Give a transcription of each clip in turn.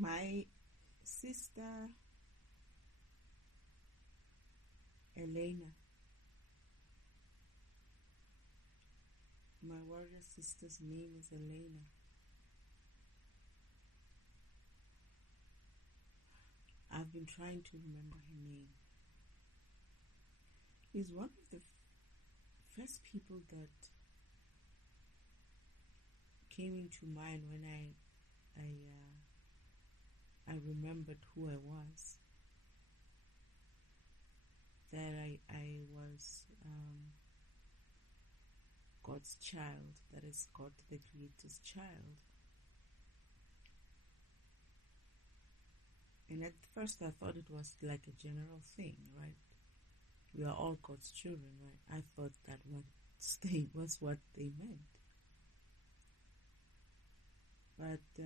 My sister Elena, my warrior sister's name is Elena. I've been trying to remember her name. Is one of the first people that came into mind when I remembered who I was. That I was God's child. That is God the Creator's child. And at first I thought it was like a general thing, right? We are all God's children, right? I thought that was what they meant. But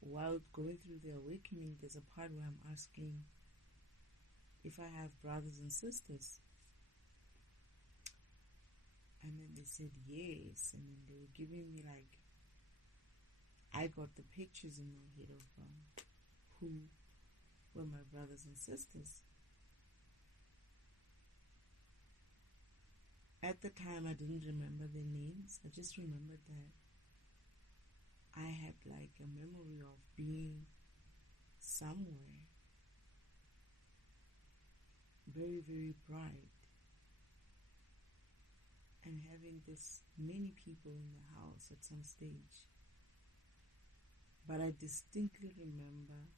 while going through the awakening, there's a part where I'm asking if I have brothers and sisters. And then they said yes, and then they were giving me I got the pictures in my head of who were my brothers and sisters. At the time, I didn't remember their names. I just remembered that I had a memory of being somewhere very, very bright and having this many people in the house at some stage. But I distinctly remember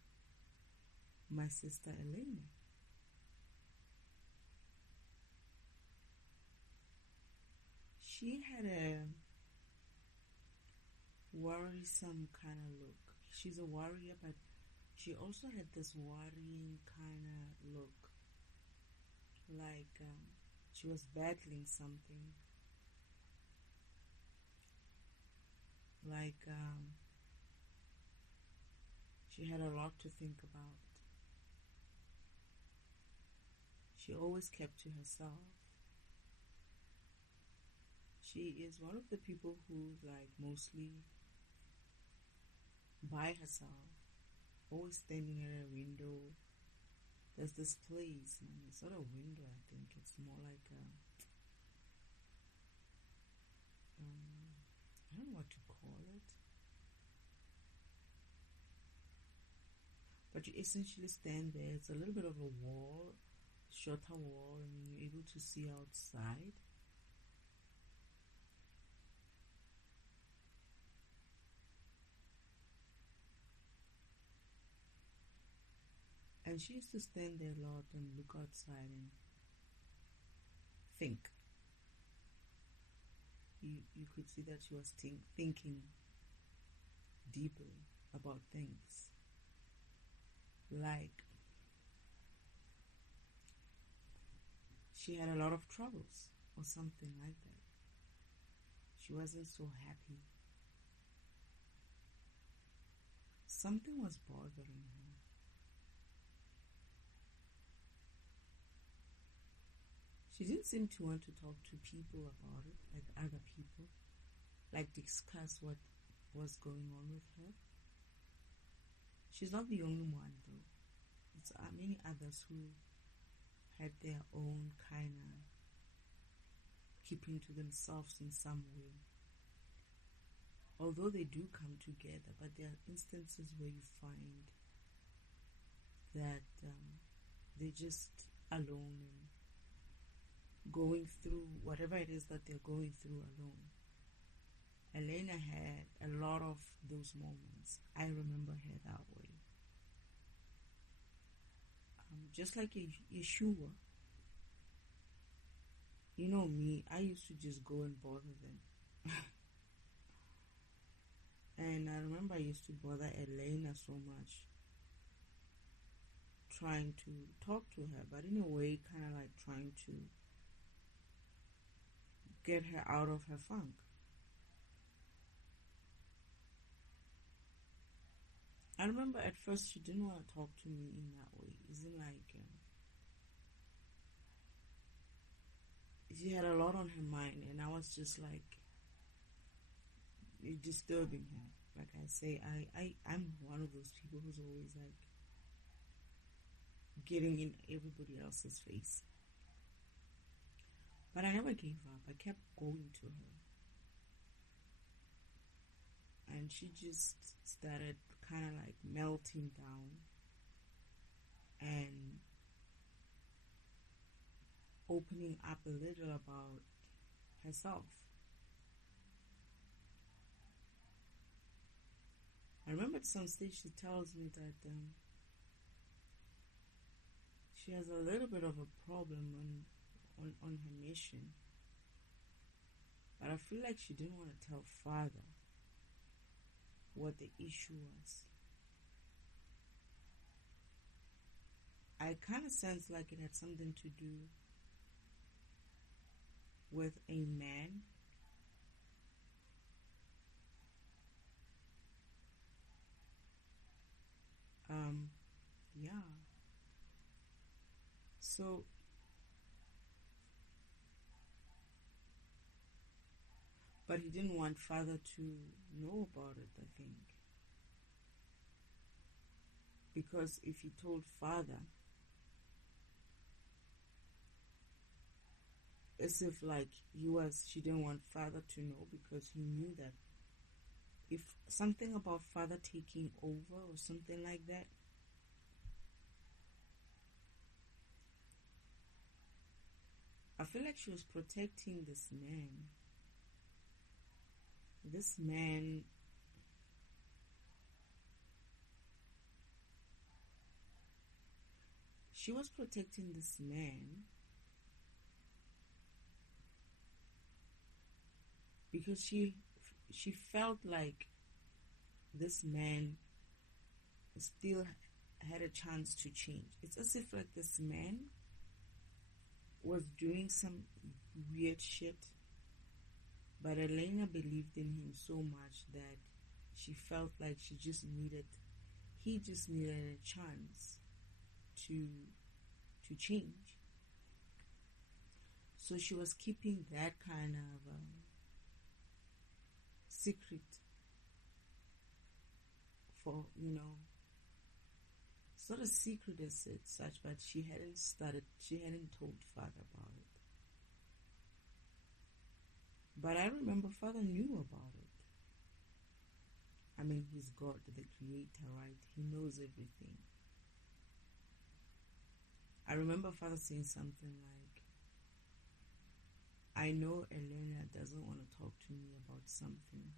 my sister Elena. She had a worrisome kind of look. She's a warrior, but she also had this worrying kind of look. She was battling something. She had a lot to think about. She always kept to herself. She is one of the people who's mostly by herself, always standing at a window. There's this place, and it's not a window, I think. It's more like I don't know what to call it. But you essentially stand there. It's a little bit of a wall, shorter wall, and you're able to see outside. And she used to stand there a lot and look outside and think. You could see that she was thinking deeply about things. She had a lot of troubles or something like that. She wasn't so happy. Something was bothering her. She didn't seem to want to talk to people about it, like other people, discuss what was going on with her. She's not the only one, though. It's many others who had their own kind of keeping to themselves in some way. Although they do come together, but there are instances where you find that they're just alone and going through whatever it is that they're going through alone. Elena had a lot of those moments. I remember her that way. Just like Yeshua. You know me, I used to just go and bother them. And I remember I used to bother Elena so much, trying to talk to her, but in a way kind of trying to get her out of her funk. I remember at first she didn't want to talk to me in that way. Isn't she had a lot on her mind, and I was just disturbing him. Like I say, I'm one of those people who's always like getting in everybody else's face. But I never gave up. I kept going to her. And she just started kind of like melting down and opening up a little about herself. I remember at some stage she tells me that she has a little bit of a problem on her mission. But I feel like she didn't want to tell father what the issue was. I kind of sense like it had something to do with a man yeah. So but he didn't want father to know about it, I think. Because if he told father, as if like she didn't want father to know, because he knew that if something about father taking over or something like that, I feel like she was protecting this man. This man, she was protecting this man because she felt like this man still had a chance to change. It's as if like this man was doing some weird shit, but Elena believed in him so much that she felt like he just needed a chance to change. So she was keeping that kind of secret for, it's not a secret as such, but she hadn't told father about it. But I remember father knew about it. I mean, he's God, the creator, right? He knows everything. I remember father saying something like, I know Elena doesn't want to talk to me about something,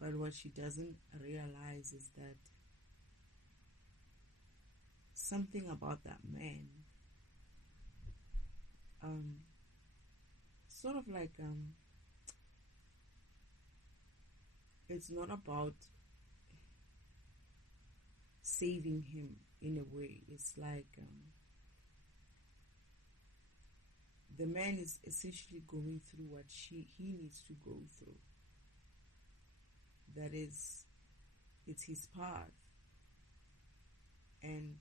but what she doesn't realize is that something about that man, sort of like, it's not about saving him in a way. It's like the man is essentially going through what he needs to go through. That is, it's his path. And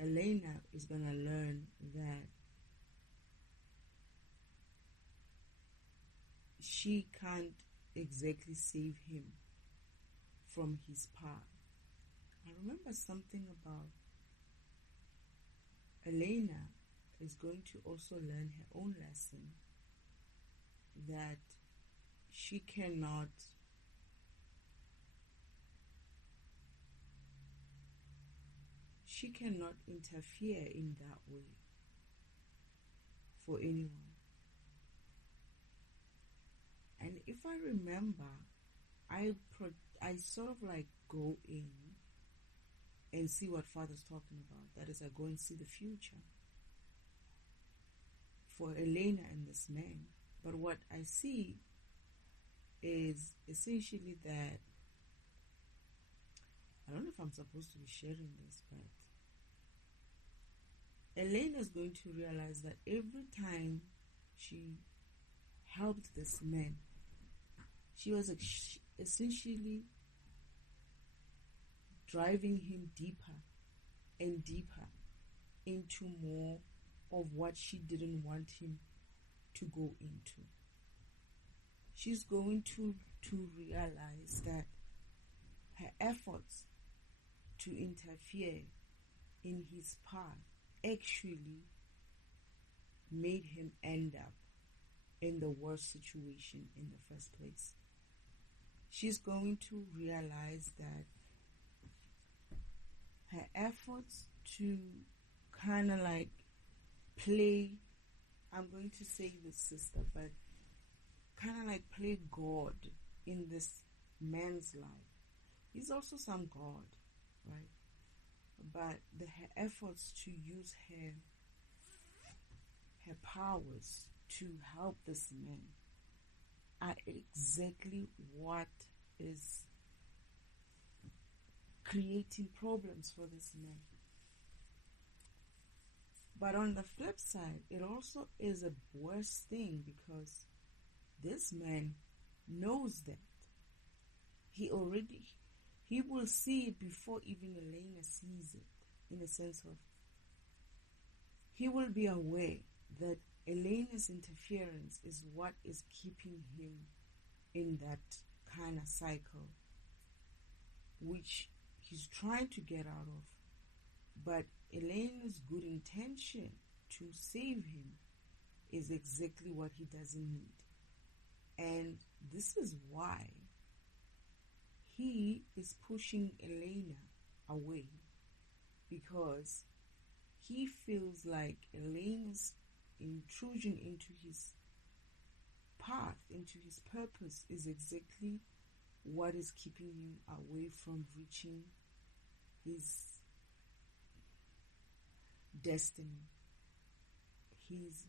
Elena is going to learn that she can't exactly save him from his path. I remember something about Elena is going to also learn her own lesson, that she cannot interfere in that way for anyone. And if I remember, I sort of like go in and see what father's talking about. That is, I go and see the future for Elena and this man. But what I see is essentially that, I don't know if I'm supposed to be sharing this, but Elena is going to realize that every time she helped this man, she was essentially driving him deeper and deeper into more of what she didn't want him to go into. she's going to realize that her efforts to interfere in his path actually made him end up in the worst situation in the first place. She's going to realize that her efforts to kind of like play, I'm going to say this, sister, but kind of like play God in this man's life. He's also some God, right? But her efforts to use her powers to help this man are exactly what is creating problems for this man. But on the flip side, it also is a worse thing because this man knows that. He will see it before even Elena sees it, in a sense of he will be aware that Elena's interference is what is keeping him in that kind of cycle, which he's trying to get out of. But Elena's good intention to save him is exactly what he doesn't need. And this is why he is pushing Elena away, because he feels like Elena's intrusion into his path, into his purpose, is exactly what is keeping him away from reaching his destiny, his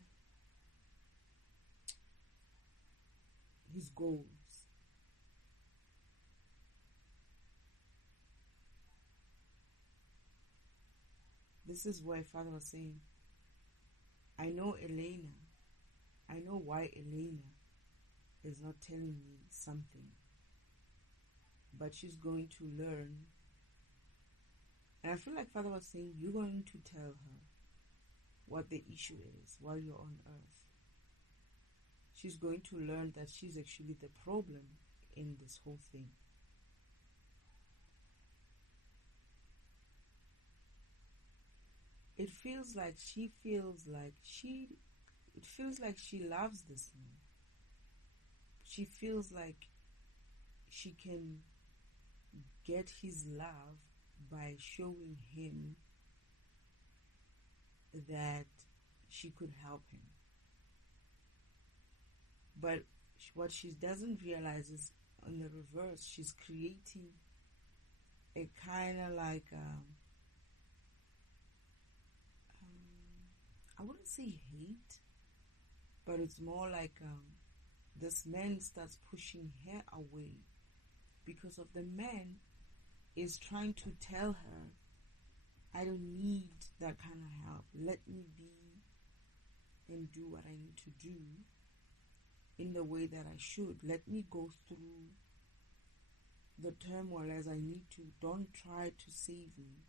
goals. This is why Father was saying, I know Elena. I know why Elena is not telling me something. But she's going to learn. And I feel like Father was saying, you're going to tell her what the issue is while you're on earth. She's going to learn that she's actually the problem in this whole thing. It feels like she loves this man. She feels like she can get his love by showing him that she could help him. But what she doesn't realize is, on the reverse, she's creating a kind of like I wouldn't say hate, but it's more like this man starts pushing her away because of the man is trying to tell her, I don't need that kind of help. Let me be and do what I need to do in the way that I should. Let me go through the turmoil as I need to. Don't try to save me.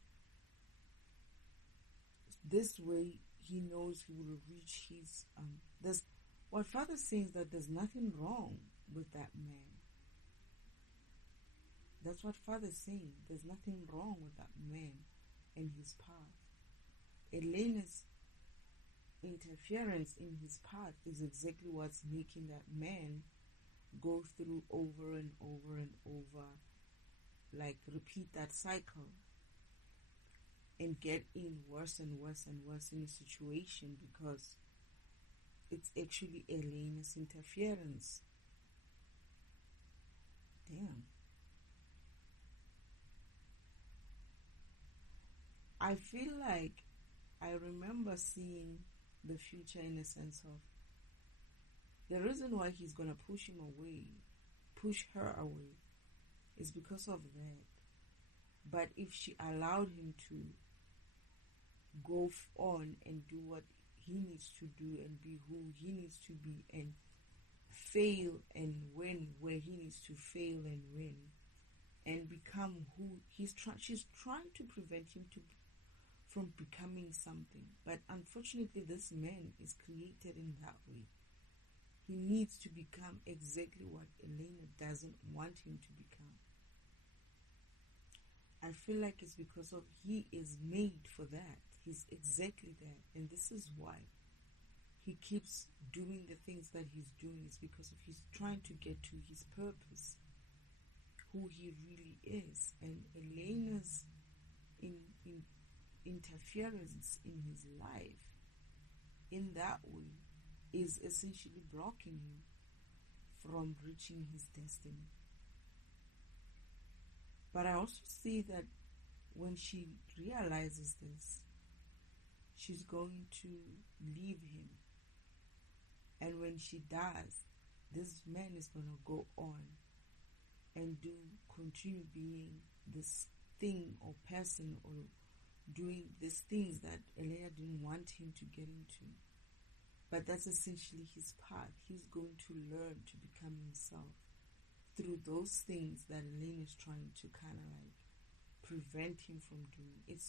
This way he knows he will reach his what Father says, that there's nothing wrong with that man. That's what Father's saying. There's nothing wrong with that man and his path. Elena's interference in his path is exactly what's making that man go through over and over and over, like repeat that cycle and get in worse and worse and worse in a situation, because it's actually Elena's interference. Damn. I feel like I remember seeing the future in a sense of the reason why he's going to push him away, push her away, is because of that. But if she allowed him to go on and do what he needs to do and be who he needs to be and fail and win where he needs to fail and win and become who she's trying to prevent him from becoming something. But unfortunately, this man is created in that way. He needs to become exactly what Elena doesn't want him to become. I feel like it's because of he is made for that. He's exactly that. And this is why he keeps doing the things that he's doing. It's because of he's trying to get to his purpose, who he really is. And Elena's in interference in his life in that way is essentially blocking him from reaching his destiny. But I also see that when she realizes this, she's going to leave him. And when she does, this man is going to go on and continue being this thing or person or doing these things that Elena didn't want him to get into. But that's essentially his path. He's going to learn to become himself through those things that Elena is trying to kind of like prevent him from doing. It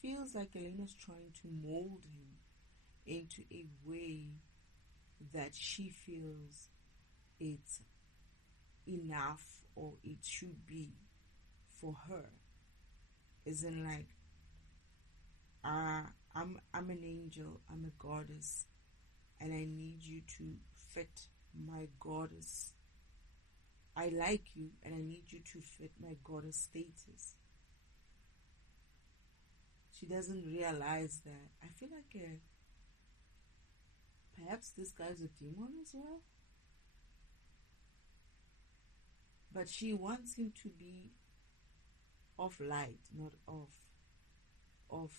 feels like Elena's trying to mold him into a way that she feels it's enough or it should be for her. Isn't like, I'm an angel, I'm a goddess, and I need you to fit my goddess. I like you and I need you to fit my goddess status. She doesn't realize that. I feel like perhaps this guy's a demon as well. But she wants him to be of light, not of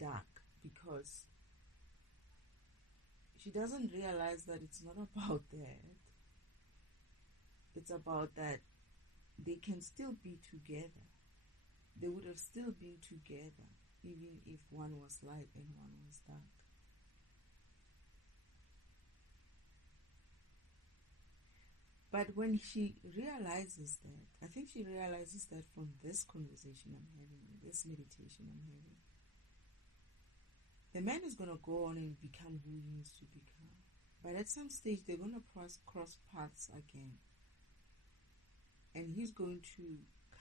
dark, because she doesn't realize that it's not about that. It's about that they can still be together. They would have still been together even if one was light and one was dark. But when she realizes that, I think she realizes that from this conversation I'm having, this meditation I'm having, the man is going to go on and become who he needs to become. But at some stage, they're going to cross paths again. And he's going to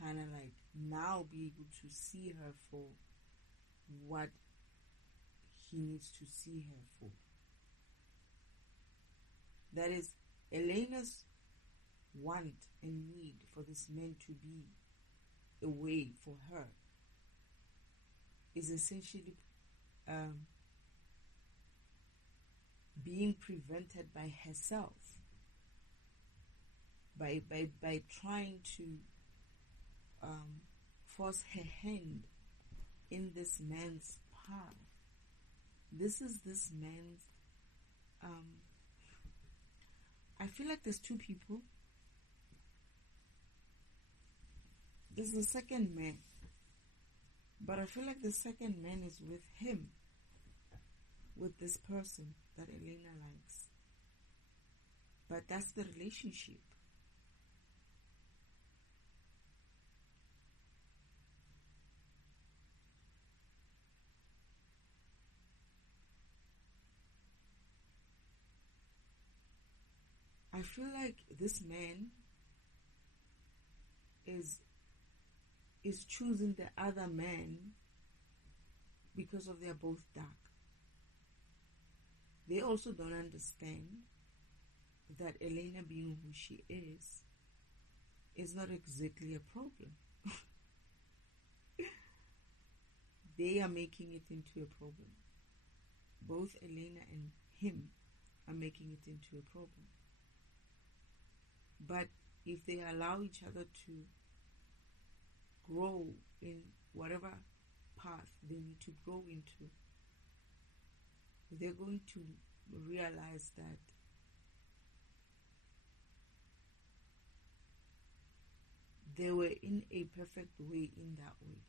kind of like now be able to see her for what he needs to see her for. That is, Elena's want and need for this man to be a way for her is essentially being prevented by herself, by trying to force her hand in this man's path. This is this man's I feel like there's two people. There's the second man, but I feel like the second man is with him, with this person that Elena likes. But that's the relationship. I feel like this man is choosing the other man because of they're both dark. They also don't understand that Elena being who she is not exactly a problem. They are making it into a problem. Both Elena and him are making it into a problem. But if they allow each other to grow in whatever path they need to grow into, they're going to realize that they were in a perfect way in that way.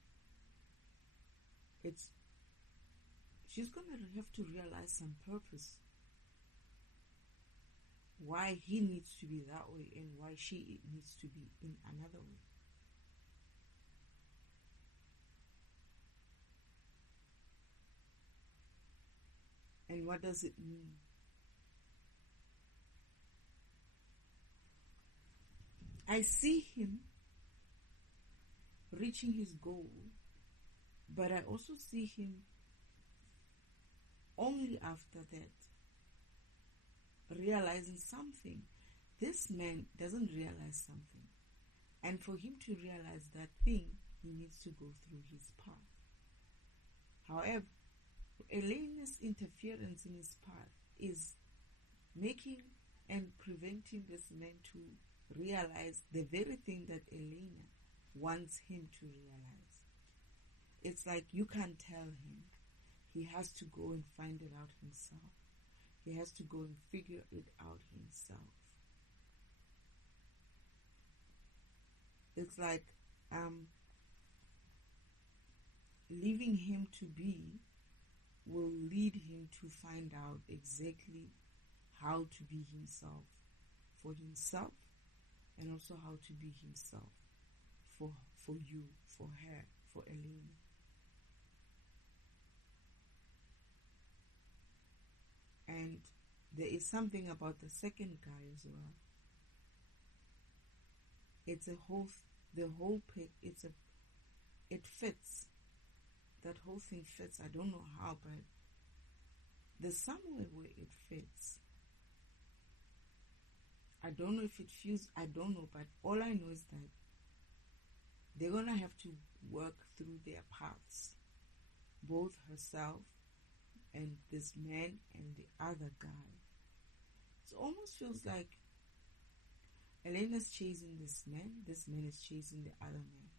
She's going to have to realize some purpose. Why he needs to be that way and why she needs to be in another way. And what does it mean? I see him reaching his goal, but I also see him only after that realizing something. This man doesn't realize something, and for him to realize that thing, he needs to go through his path. However, Elena's interference in his path is making and preventing this man to realize the very thing that Elena wants him to realize. It's like you can't tell him. He has to go and find it out himself. He has to go and figure it out himself. It's like leaving him to be will lead him to find out exactly how to be himself for himself, and also how to be himself for you, for her, for Elena. And there is something about the second guy as well. It's a whole, it fits. That whole thing fits. I don't know how, but there's somewhere where it fits. I don't know if it feels, I don't know, but all I know is that they're going to have to work through their paths. Both herself and this man and the other guy. It almost feels like Elena's chasing this man is chasing the other man.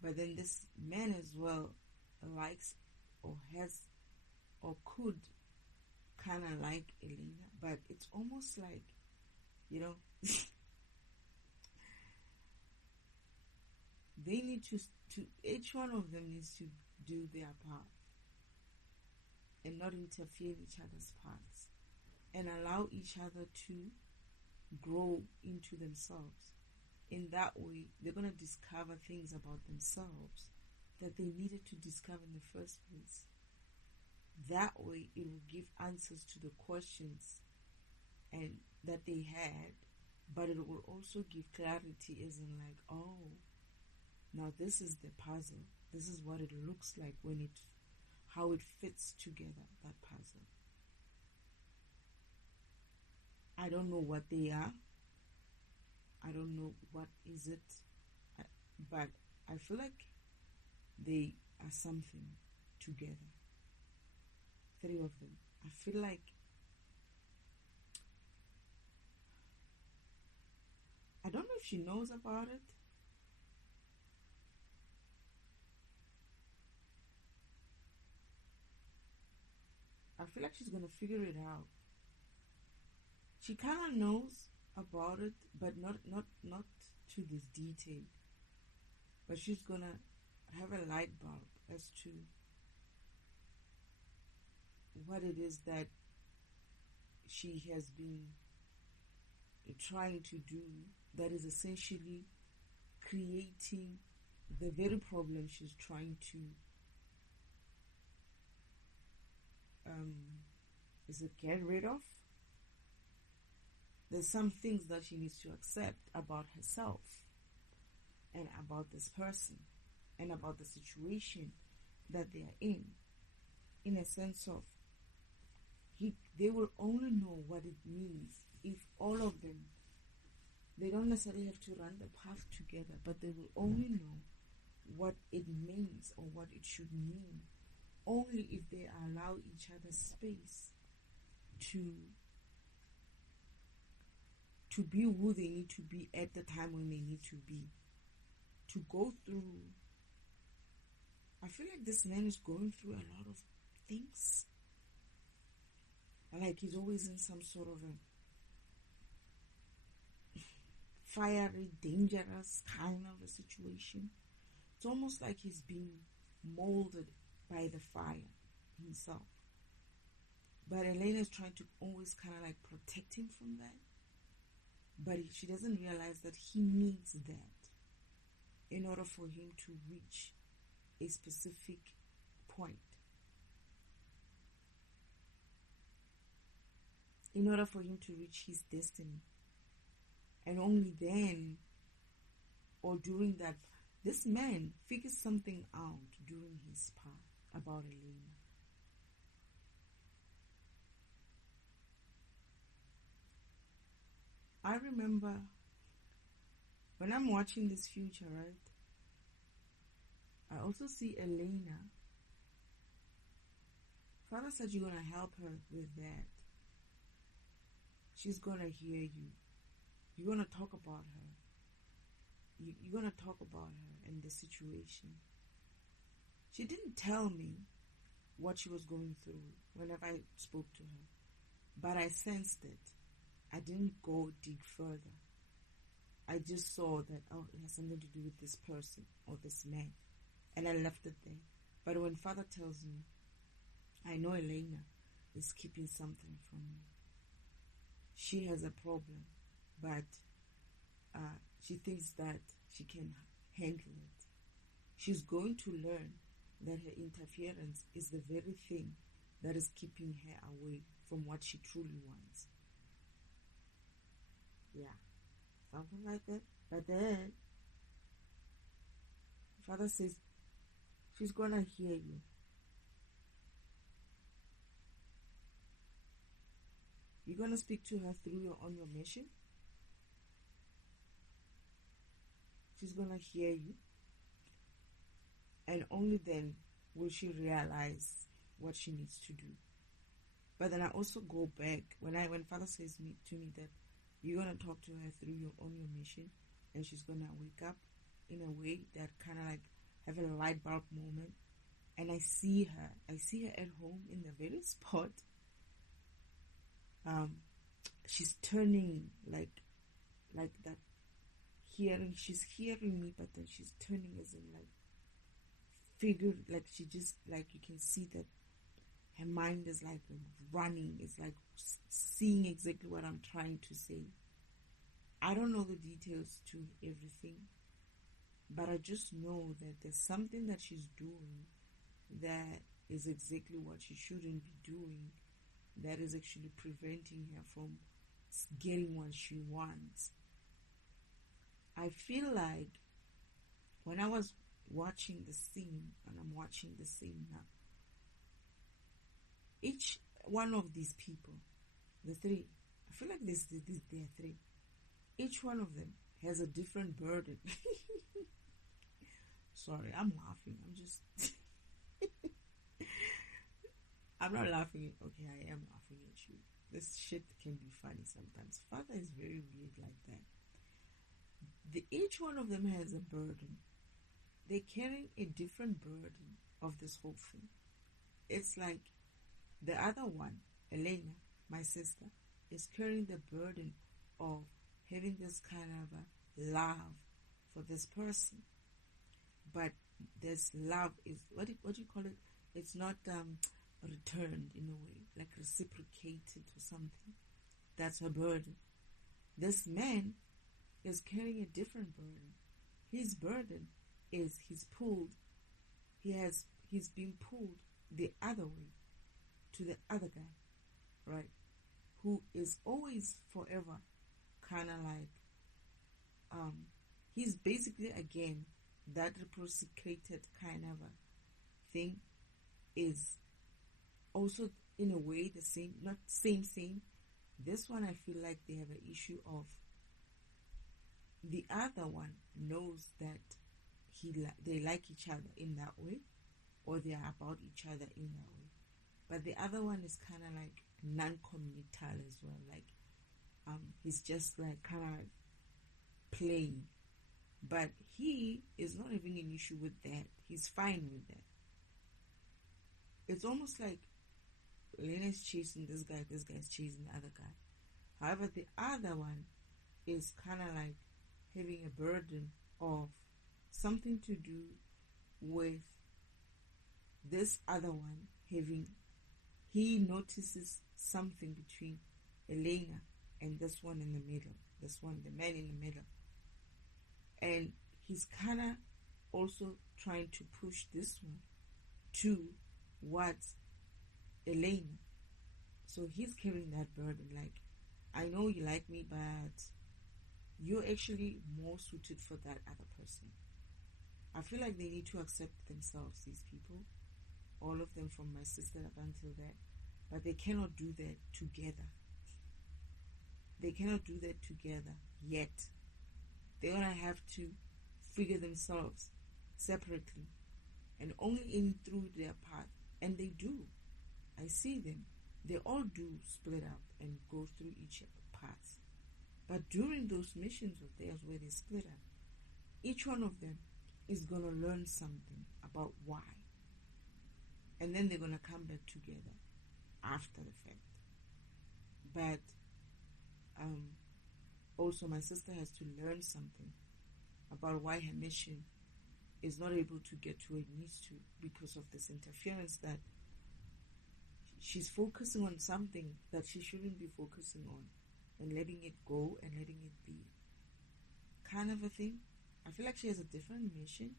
But then this man as well likes or has or could kind of like Elena, but it's almost like, you know, they need to each one of them needs to do their part and not interfere in each other's paths and allow each other to grow into themselves. In that way, they're going to discover things about themselves that they needed to discover in the first place. That way, it will give answers to the questions and that they had, but it will also give clarity, as in like, oh, now this is the puzzle. This is what it looks like when how it fits together, that puzzle. I don't know what they are. I don't know what is it, but I feel like they are something together. 3 of them. I feel like I don't know if she knows about it. I feel like she's gonna figure it out. She kind of knows about it, but not to this detail. But she's gonna have a light bulb as to what it is that she has been trying to do that is essentially creating the very problem she's trying to get rid of. There's some things that she needs to accept about herself and about this person and about the situation that they are in a sense of they will only know what it means if all of them, they don't necessarily have to run the path together, but they will only know what it means or what it should mean only if they allow each other space to be who they need to be at the time when they need to be, to go through. I feel like this man is going through a lot of things. Like he's always in some sort of a fiery, dangerous kind of a situation. It's almost like he's being molded by the fire himself. But Elena is trying to always kind of like protect him from that. But she doesn't realize that he needs that in order for him to reach a specific point. In order for him to reach his destiny. And only then, or during that, this man figures something out during his path about Elena. I remember when I'm watching this future, right? I also see Elena. Father said you're going to help her with that. She's going to hear you. You're going to talk about her. You're going to talk about her and the situation. She didn't tell me what she was going through whenever I spoke to her, but I sensed it. I didn't go dig further. I just saw that, oh, it has something to do with this person or this man, and I left it there. But when Father tells me, I know Elena is keeping something from me. She has a problem, but she thinks that she can handle it. She's going to learn that her interference is the very thing that is keeping her away from what she truly wants. Yeah, something like that. But then, Father says, she's gonna hear you. You're gonna speak to her on your mission. She's gonna hear you. And only then will she realize what she needs to do. But then I also go back when Father says to me that you're gonna talk to her on your mission, and she's gonna wake up in a way that kind of like have a light bulb moment. And I see her at home in the very spot. She's turning like that, she's hearing me, but then she's turning as in like figure, like she just, like you can see that her mind is like running. It's like seeing exactly what I'm trying to say. I don't know the details to everything, but I just know that there's something that she's doing that is exactly what she shouldn't be doing, that is actually preventing her from getting what she wants. I feel like when I was watching the scene, and I'm watching the scene now, each one of these people, the three, I feel like there are three. Each one of them has a different burden. Sorry, I'm laughing. I'm just... I'm not laughing. Okay, I am laughing at you. This shit can be funny sometimes. Father is very weird like that. Each one of them has a burden. They're carrying a different burden of this whole thing. It's like the other one, Elena, my sister, is carrying the burden of having this kind of a love for this person. But this love is, what do you call it? It's not returned in a way, like reciprocated or something. That's her burden. This man is carrying a different burden. His burden is he's been pulled the other way to the other guy, right? Who is always forever kind of like he's basically, again, that reciprocated kind of a thing is also in a way the same, not same. This one, I feel like they have an issue of the other one knows that they like each other in that way, or they are about each other in that way. But the other one is kind of like non-committal as well. Like he's just like kind of playing. But he is not having an issue with that. He's fine with that. It's almost like Elena's chasing this guy is chasing the other guy. However, the other one is kind of like having a burden of something to do with this other one having, he notices something between Elena and this one in the middle, this one, the man in the middle. And he's kind of also trying to push this one towards Elena. So he's carrying that burden, like, I know you like me, but you're actually more suited for that other person. I feel like they need to accept themselves, these people, all of them from my sister up until that, but they cannot do that together. They cannot do that together yet. They're gonna have to figure themselves separately and only in through their path. And they do. I see them. They all do split up and go through each path. But during those missions of theirs where they split up, each one of them is going to learn something about why. And then they're going to come back together after the fact. But also my sister has to learn something about why her mission is not able to get to where it needs to because of this interference that she's focusing on something that she shouldn't be focusing on and letting it go and letting it be. Kind of a thing. I feel like she has a different mission.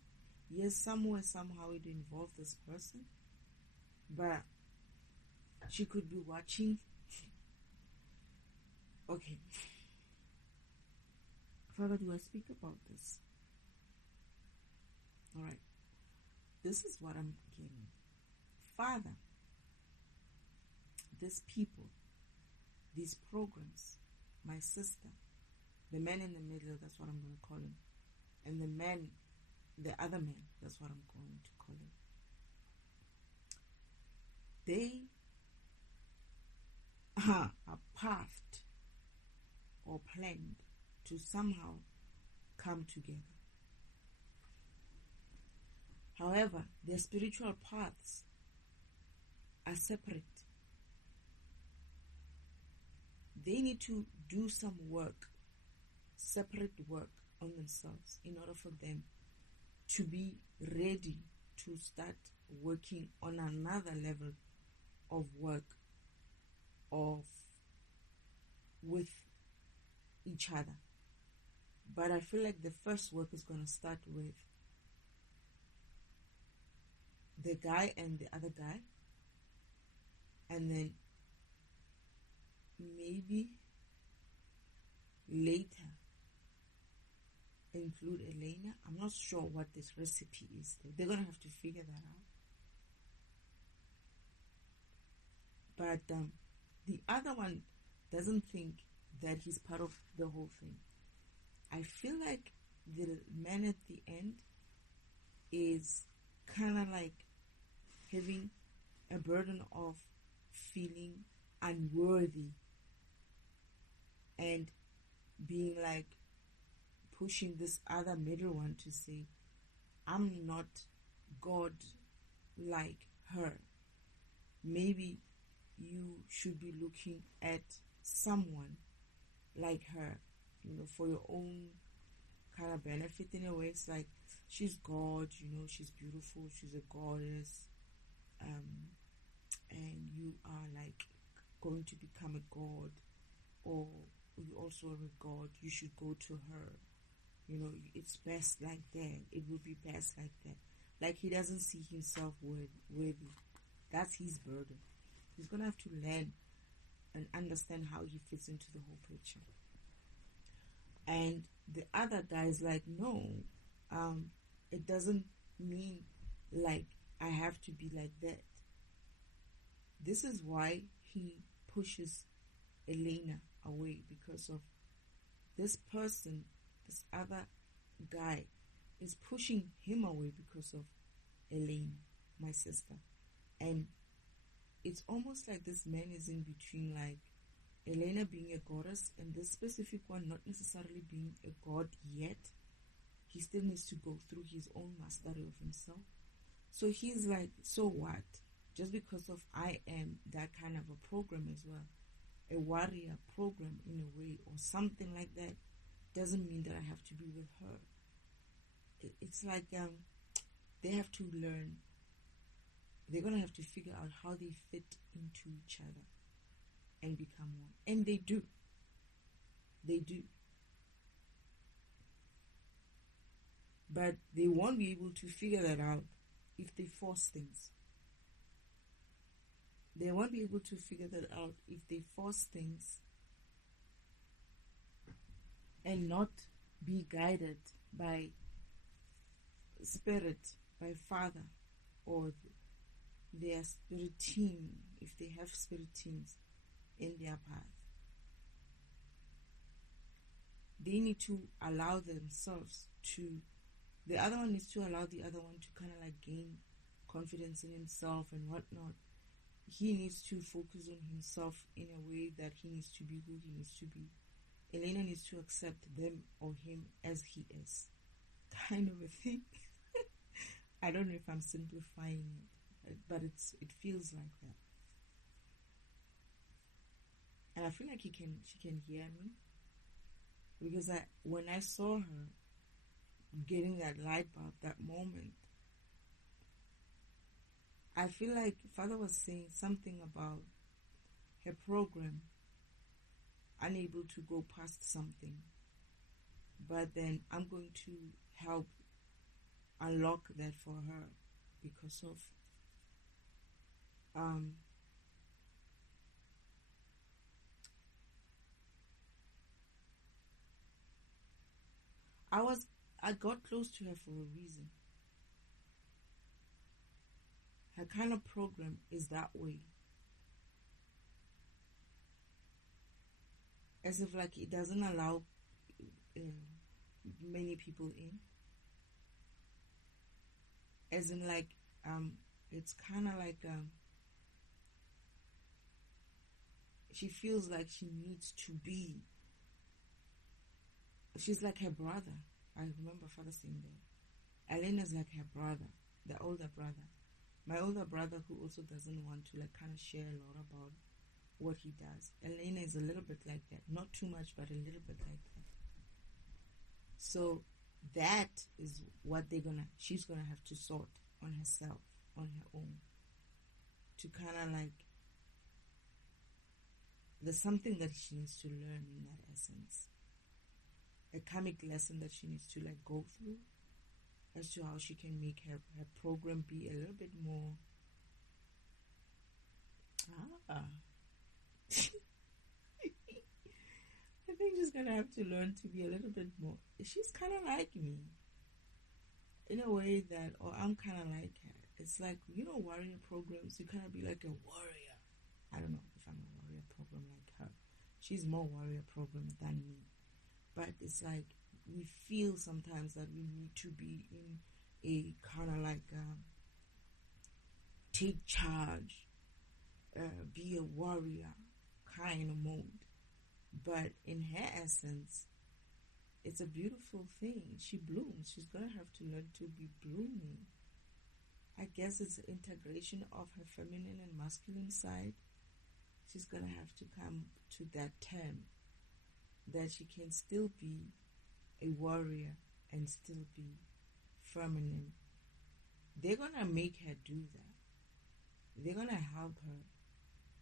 Yes, somewhere, somehow it involves this person. But she could be watching. Okay. Father, do I speak about this? Alright. This is what I'm getting. Father, these people, these programs, my sister, the man in the middle, that's what I'm going to call him, and the man, the other man, that's what I'm going to call him. They are pathed or planned to somehow come together. However, their spiritual paths are separate. They need to do some work, separate work on themselves in order for them to be ready to start working on another level of work with each other. But I feel like the first work is going to start with the guy and the other guy, and then maybe later include Elena. I'm not sure what this recipe is. They're going to have to figure that out. But the other one doesn't think that he's part of the whole thing. I feel like the man at the end is kind of like having a burden of feeling unworthy and being like pushing this other middle one to say, I'm not God like her. Maybe you should be looking at someone like her, for your own kind of benefit in a way. It's like, she's God, she's beautiful, she's a goddess, and you are like going to become a god, or you also are a god, you should go to her. It's best like that. It will be best like that. Like, he doesn't see himself worthy. That's his burden. He's going to have to learn and understand how he fits into the whole picture. And the other guy is like, no, it doesn't mean like I have to be like that. This is why he pushes Elena away, because of this person, this other guy is pushing him away because of Elena, my sister. And it's almost like this man is in between, like Elena being a goddess and this specific one not necessarily being a god yet. He still needs to go through his own mastery of himself. So he's like, so what? Just because of I am that kind of a program as well, a warrior program in a way, or something like that, doesn't mean that I have to be with her. It's like they have to learn. They're going to have to figure out how they fit into each other and become one. And they do. They do. But they won't be able to figure that out if they force things. They won't be able to figure that out if they force things and not be guided by spirit, by father, or their spirit team, if they have spirit teams in their path. They need to allow themselves to, the other one needs to allow the other one to kind of like gain confidence in himself and whatnot. He needs to focus on himself in a way that he needs to be who he needs to be. Elena needs to accept them or him as he is. Kind of a thing. I don't know if I'm simplifying it, but it feels like that. And I feel like she can hear me. Because when I saw her getting that light bulb, that moment, I feel like Father was saying something about her program, unable to go past something. But then I'm going to help unlock that for her because of I got close to her for a reason. Her kind of program is that way. As if like it doesn't allow many people in. As in like it's kind of like she feels like she needs to be. She's like her brother. I remember Father saying that. Elena's like her brother, the older brother. My older brother who also doesn't want to like kind of share a lot about what he does. Elena is a little bit like that. Not too much, but a little bit like that. So that is what she's gonna have to sort on herself, on her own. To kind of like, there's something that she needs to learn in that essence. A karmic lesson that she needs to like go through as to how she can make her program be a little bit more I think she's gonna have to learn to be a little bit more. She's kind of like me in a way that, or I'm kind of like her. It's like, warrior programs, you kind of be like a warrior. I don't know if I'm a warrior program like her. She's more warrior program than me. But it's like we feel sometimes that we need to be in a kind of like take charge, be a warrior kind of mode. But in her essence, it's a beautiful thing. She blooms. She's going to have to learn to be blooming. I guess it's the integration of her feminine and masculine side. She's going to have to come to that term that she can still be a warrior and still be feminine. They're going to make her do that. They're going to help her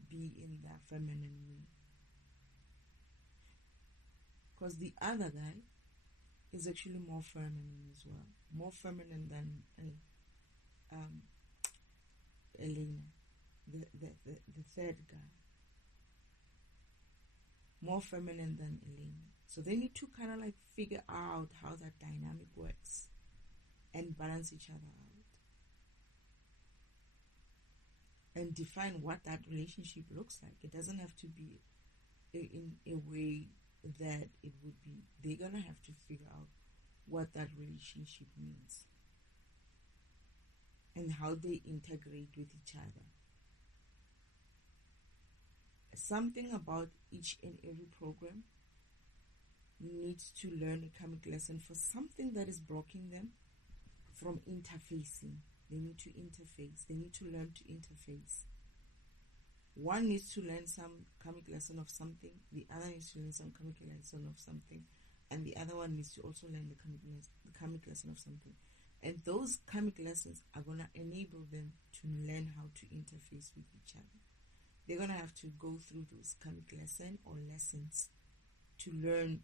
be in that feminine way. Because the other guy is actually more feminine as well. More feminine than Elena, the third guy. More feminine than Elena. So they need to kind of like figure out how that dynamic works and balance each other out. And define what that relationship looks like. It doesn't have to be in a way that it would be. They're going to have to figure out what that relationship means and how they integrate with each other. Something about each and every program needs to learn a karmic lesson for something that is blocking them from interfacing. They need to interface. They need to learn to interface. One needs to learn some karmic lesson of something. The other needs to learn some karmic lesson of something. And the other one needs to also learn the karmic lesson of something. And those karmic lessons are going to enable them to learn how to interface with each other. They're going to have to go through those karmic lesson or lessons to learn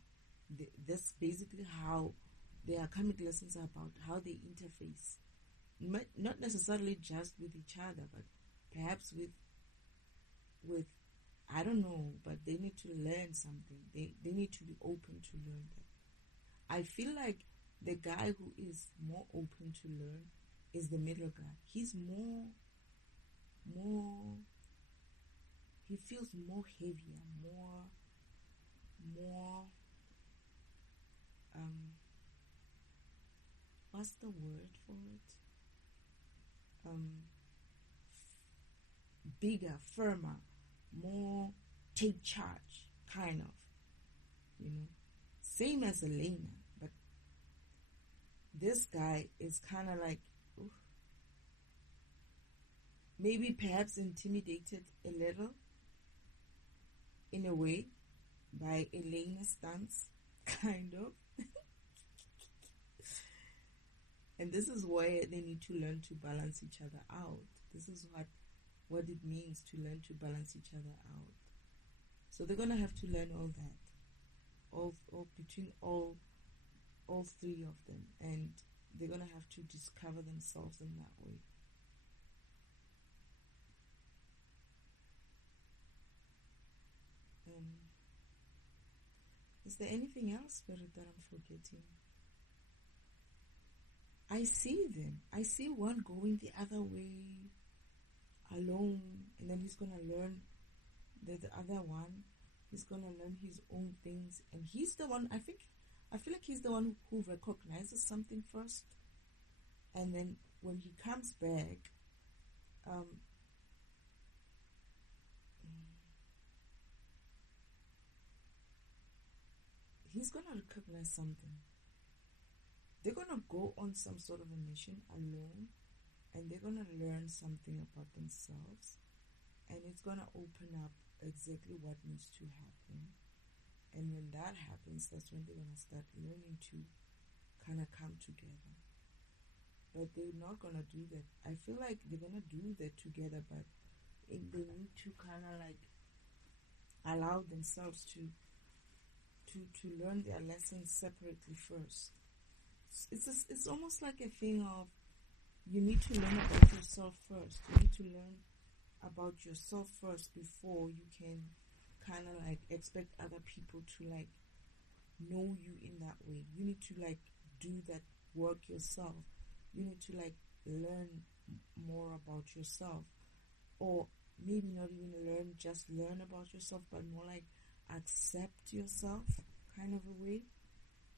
this basically how their karmic lessons are about how they interface. Not necessarily just with each other, but perhaps with I don't know, but they need to learn something. They need to be open to learn that. I feel like the guy who is more open to learn is the middle guy. He's more, he feels more heavier, more, what's the word for it? Bigger, firmer, more take charge, kind of, Same as Elena, but this guy is kind of like, maybe perhaps intimidated a little, in a way, by Elena's stance, kind of. And this is where they need to learn to balance each other out. This is what it means to learn to balance each other out. So they're gonna have to learn all that, all between all three of them, and they're gonna have to discover themselves in that way. Is there anything else, Spirit, that I'm forgetting? I see them. I see one going the other way alone, and then he's going to learn the other one. He's going to learn his own things, and he's the one, I feel like he's the one who recognizes something first, and then when he comes back, he's going to recognize something. They're going to go on some sort of a mission alone, and they're going to learn something about themselves, and it's going to open up exactly what needs to happen. And when that happens, that's when they're going to start learning to kind of come together. But they're not going to do that. I feel like they're going to do that together, but they need to kind of like allow themselves to learn their lessons separately first. It's almost like a thing of, you need to learn about yourself first. You need to learn about yourself first before you can kind of like expect other people to like know you in that way. You need to like do that work yourself. You need to like learn more about yourself, or maybe not even just learn about yourself, but more like accept yourself, kind of a way.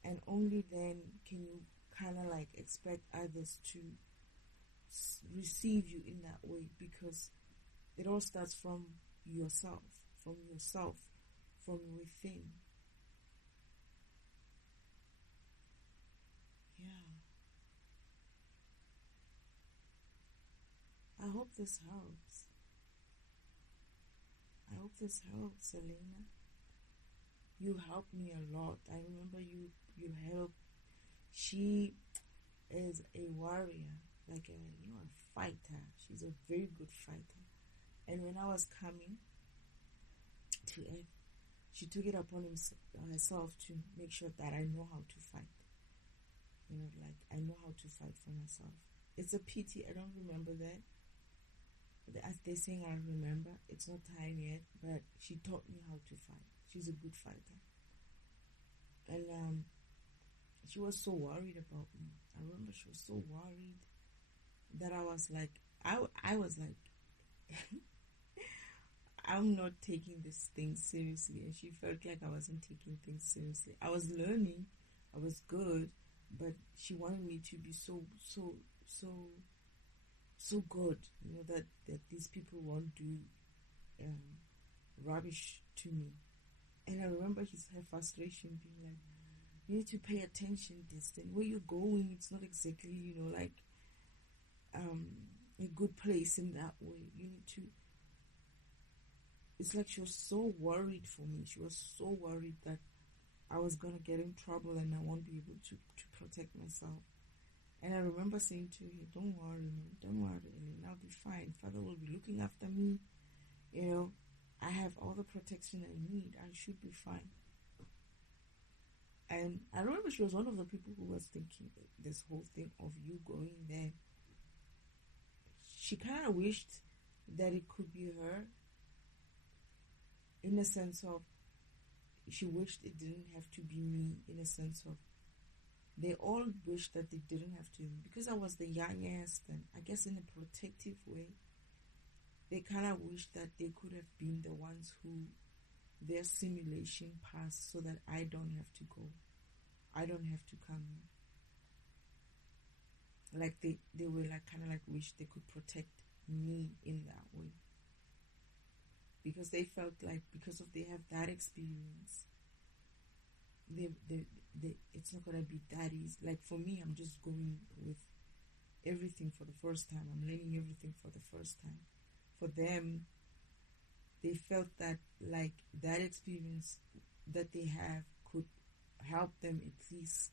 And only then can you kind of like expect others to receive you in that way, because it all starts from yourself, from within. Yeah. I hope this helps. Elena. You helped me a lot. I remember you helped. She is a warrior, like a fighter. She's a very good fighter. And when I was coming to Earth, she took it upon herself to make sure that I know how to fight. Like I know how to fight for myself. It's a pity I don't remember that. As they're saying, I remember. It's not time yet, but she taught me how to fight. She's a good fighter. And she was so worried about me. I remember she was so worried that I was like, I was like, I'm not taking this thing seriously. And she felt like I wasn't taking things seriously. I was learning. I was good. But she wanted me to be so good, that these people won't do rubbish to me. And I remember her frustration being like, you need to pay attention, Destin. Where you're going, it's not exactly, like a good place in that way. You need to. It's like she was so worried for me. She was so worried that I was going to get in trouble and I won't be able to protect myself. And I remember saying to her, don't worry, man. Don't worry, Elena. I'll be fine. Father will be looking after me. I have all the protection I need. I should be fine. And I remember she was one of the people who was thinking this whole thing of you going there. She kind of wished that it could be her, in a sense of, she wished it didn't have to be me, in a sense of they all wish that they didn't have to, because I was the youngest, and I guess in a protective way, they kind of wish that they could have been the ones who their simulation passed so that I don't have to go. I don't have to come here. Like they were like kind of like wish they could protect me in that way. Because they felt like because of they have that experience, they it's not gonna be that easy. Like for me, I'm just going with everything for the first time. I'm learning everything for the first time. For them, they felt that like that experience that they have could help them at least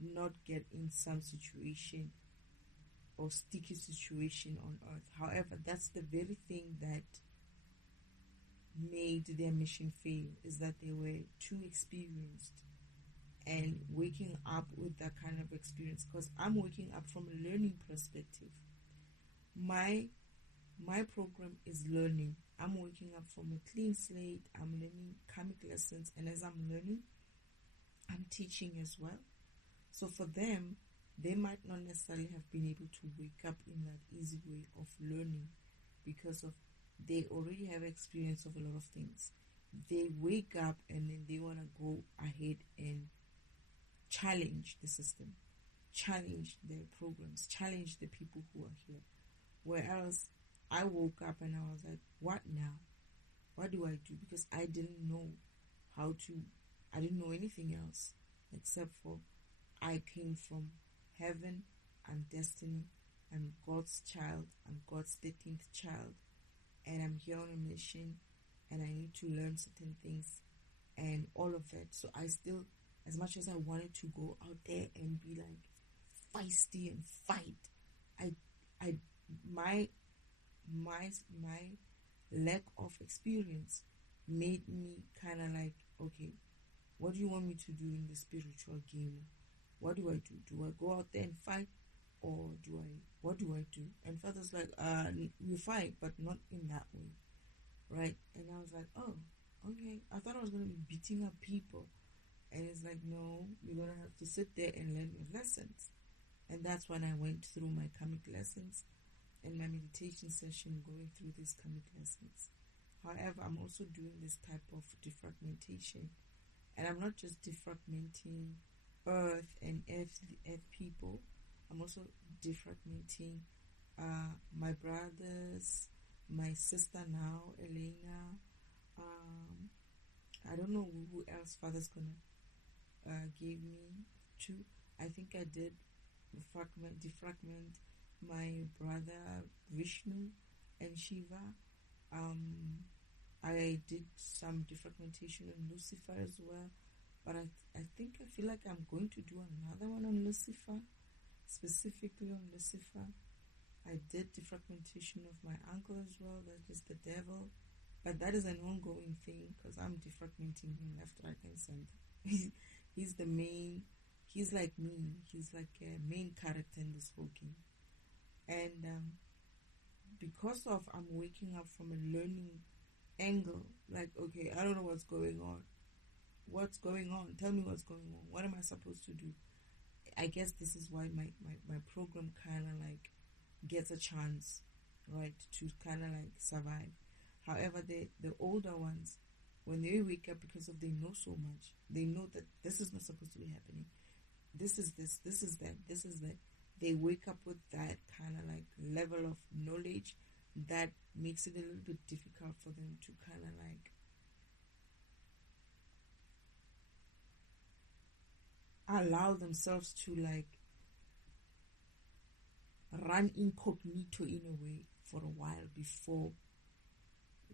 not get in some situation or sticky situation on earth. However, that's the very thing that made their mission fail, is that they were too experienced and waking up with that kind of experience. Because I'm waking up from a learning perspective. My program is learning. I'm waking up from a clean slate. I'm learning karmic lessons, and as I'm learning, I'm teaching as well. So for them, they might not necessarily have been able to wake up in that easy way of learning, because of they already have experience of a lot of things. They wake up and then they want to go ahead and challenge the system, challenge their programs, challenge the people who are here. Whereas I woke up and I was like, what now? What do I do? Because I didn't know I didn't know anything else except for I came from heaven, I'm destiny, I'm God's child, I'm God's 13th child, and I'm here on a mission, and I need to learn certain things and all of that. So I still, as much as I wanted to go out there and be like feisty and fight, my lack of experience made me kind of like, okay, what do you want me to do in the spiritual game? What do I do? Do I go out there and fight, or what do I do? And Father's like, you fight, but not in that way, right? And I was like, oh, okay. I thought I was going to be beating up people, and it's like, no, you're going to have to sit there and learn your lessons. And that's when I went through my karmic lessons and my meditation session, going through these karmic lessons. However, I'm also doing this type of defragmentation, and I'm not just defragmenting earth and earth people. I'm also defragmenting my brothers, my sister now, Elena. I don't know who else Father's gonna give me to. I think I did defragment my brother Vishnu and Shiva. I did some defragmentation on Lucifer as well, but I feel like I'm going to do another one on Lucifer, specifically on Lucifer. I did defragmentation of my uncle as well, that is the devil, but that is an ongoing thing because I'm defragmenting him left, right, and center. He's the main, he's like me, he's like a main character in this whole game. And because of I'm waking up from a learning angle, like, okay, I don't know what's going on. What's going on? Tell me what's going on. What am I supposed to do? I guess this is why my program kind of like gets a chance, right, to kind of like survive. However, the older ones, when they wake up, because of they know so much, they know that this is not supposed to be happening. This is this is that, this is that. They wake up with that kind of like level of knowledge that makes it a little bit difficult for them to kind of like allow themselves to like run incognito in a way for a while before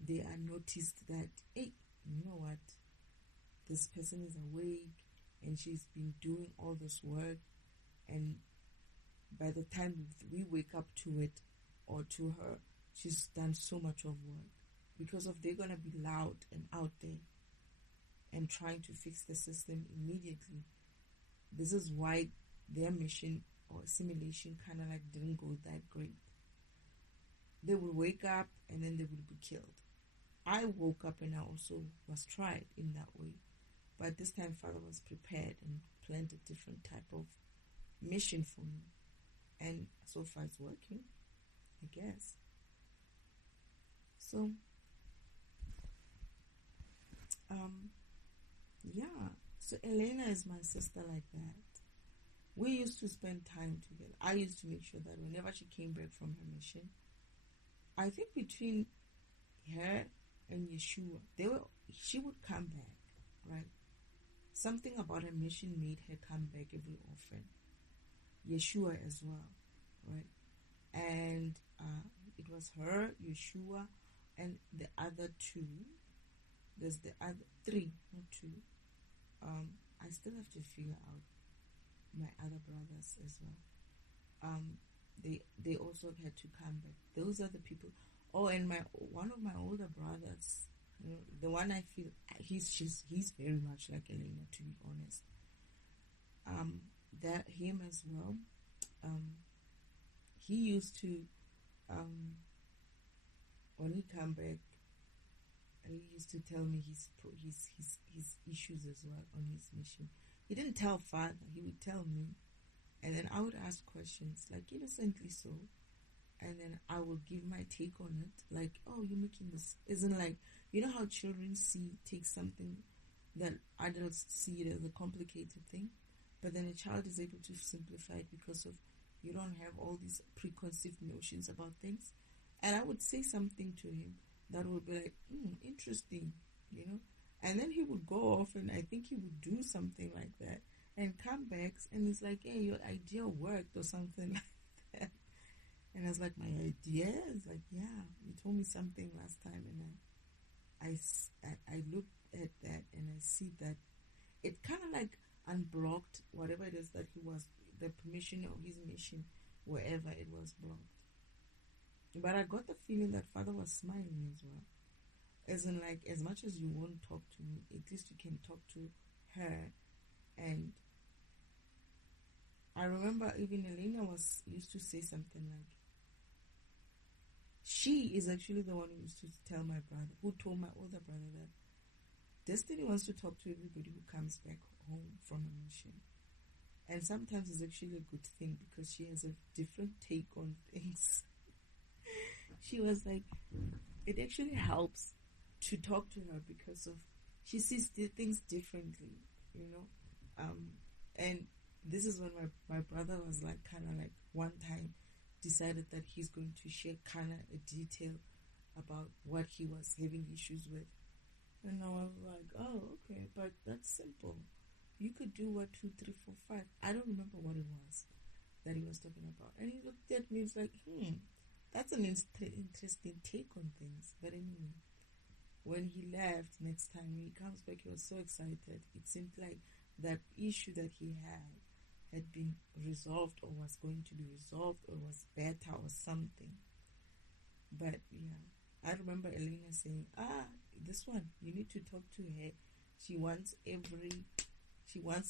they are noticed that, hey, you know what, this person is awake and she's been doing all this work, and by the time we wake up to it or to her, she's done so much of work, because of they're going to be loud and out there and trying to fix the system immediately. This is why their mission or assimilation kind of like didn't go that great. They would wake up and then they would be killed. I woke up and I also was tried in that way. But this time, Father was prepared and planned a different type of mission for me. And so far, it's working, I guess. So, yeah. So, Elena is my sister like that. We used to spend time together. I used to make sure that whenever she came back from her mission, I think between her and Yeshua, she would come back, right? Something about her mission made her come back every often. Yeshua as well, right? And it was her, Yeshua, and the other two. There's the other three, not two. I still have to figure out my other brothers as well. They also had to come back. Those are the people. Oh, and one of my older brothers, the one I feel he's very much like Elena, to be honest. That him as well. He used to when he come back, he used to tell me his issues as well on his mission. He didn't tell Father, he would tell me. And then I would ask questions, like innocently so. And then I will give my take on it. Like, oh, you're making this. Isn't like, you know how children take something that adults see it as a complicated thing. But then a child is able to simplify it because of you don't have all these preconceived notions about things. And I would say something to him that would be like, interesting, And then he would go off and I think he would do something like that and come back and it's like, hey, your idea worked or something like that. And I was like, my idea? It's like, yeah, you told me something last time. And I looked at that and I see that it kind of like unblocked whatever it is that he was, the permission of his mission, wherever it was blocked. But I got the feeling that Father was smiling as well. As in, like, as much as you won't talk to me, at least you can talk to her. And I remember even Elena used to say something like, she is actually the one who used to tell my brother, who told my older brother that Destiny wants to talk to everybody who comes back home from a mission. And sometimes it's actually a good thing because she has a different take on things. She was like, it actually helps to talk to her because of she sees things differently, and this is when my brother was like kind of like one time decided that he's going to share kind of a detail about what he was having issues with. And I was like, oh, okay, but that's simple. You could do 1, 2, 3, 4, 5. I don't remember what it was that he was talking about. And he looked at me and was like, that's an interesting take on things. But anyway, when he left next time, when he comes back, he was so excited. It seemed like that issue that he had been resolved or was going to be resolved or was better or something. But yeah, I remember Elena saying, this one, you need to talk to her. She wants a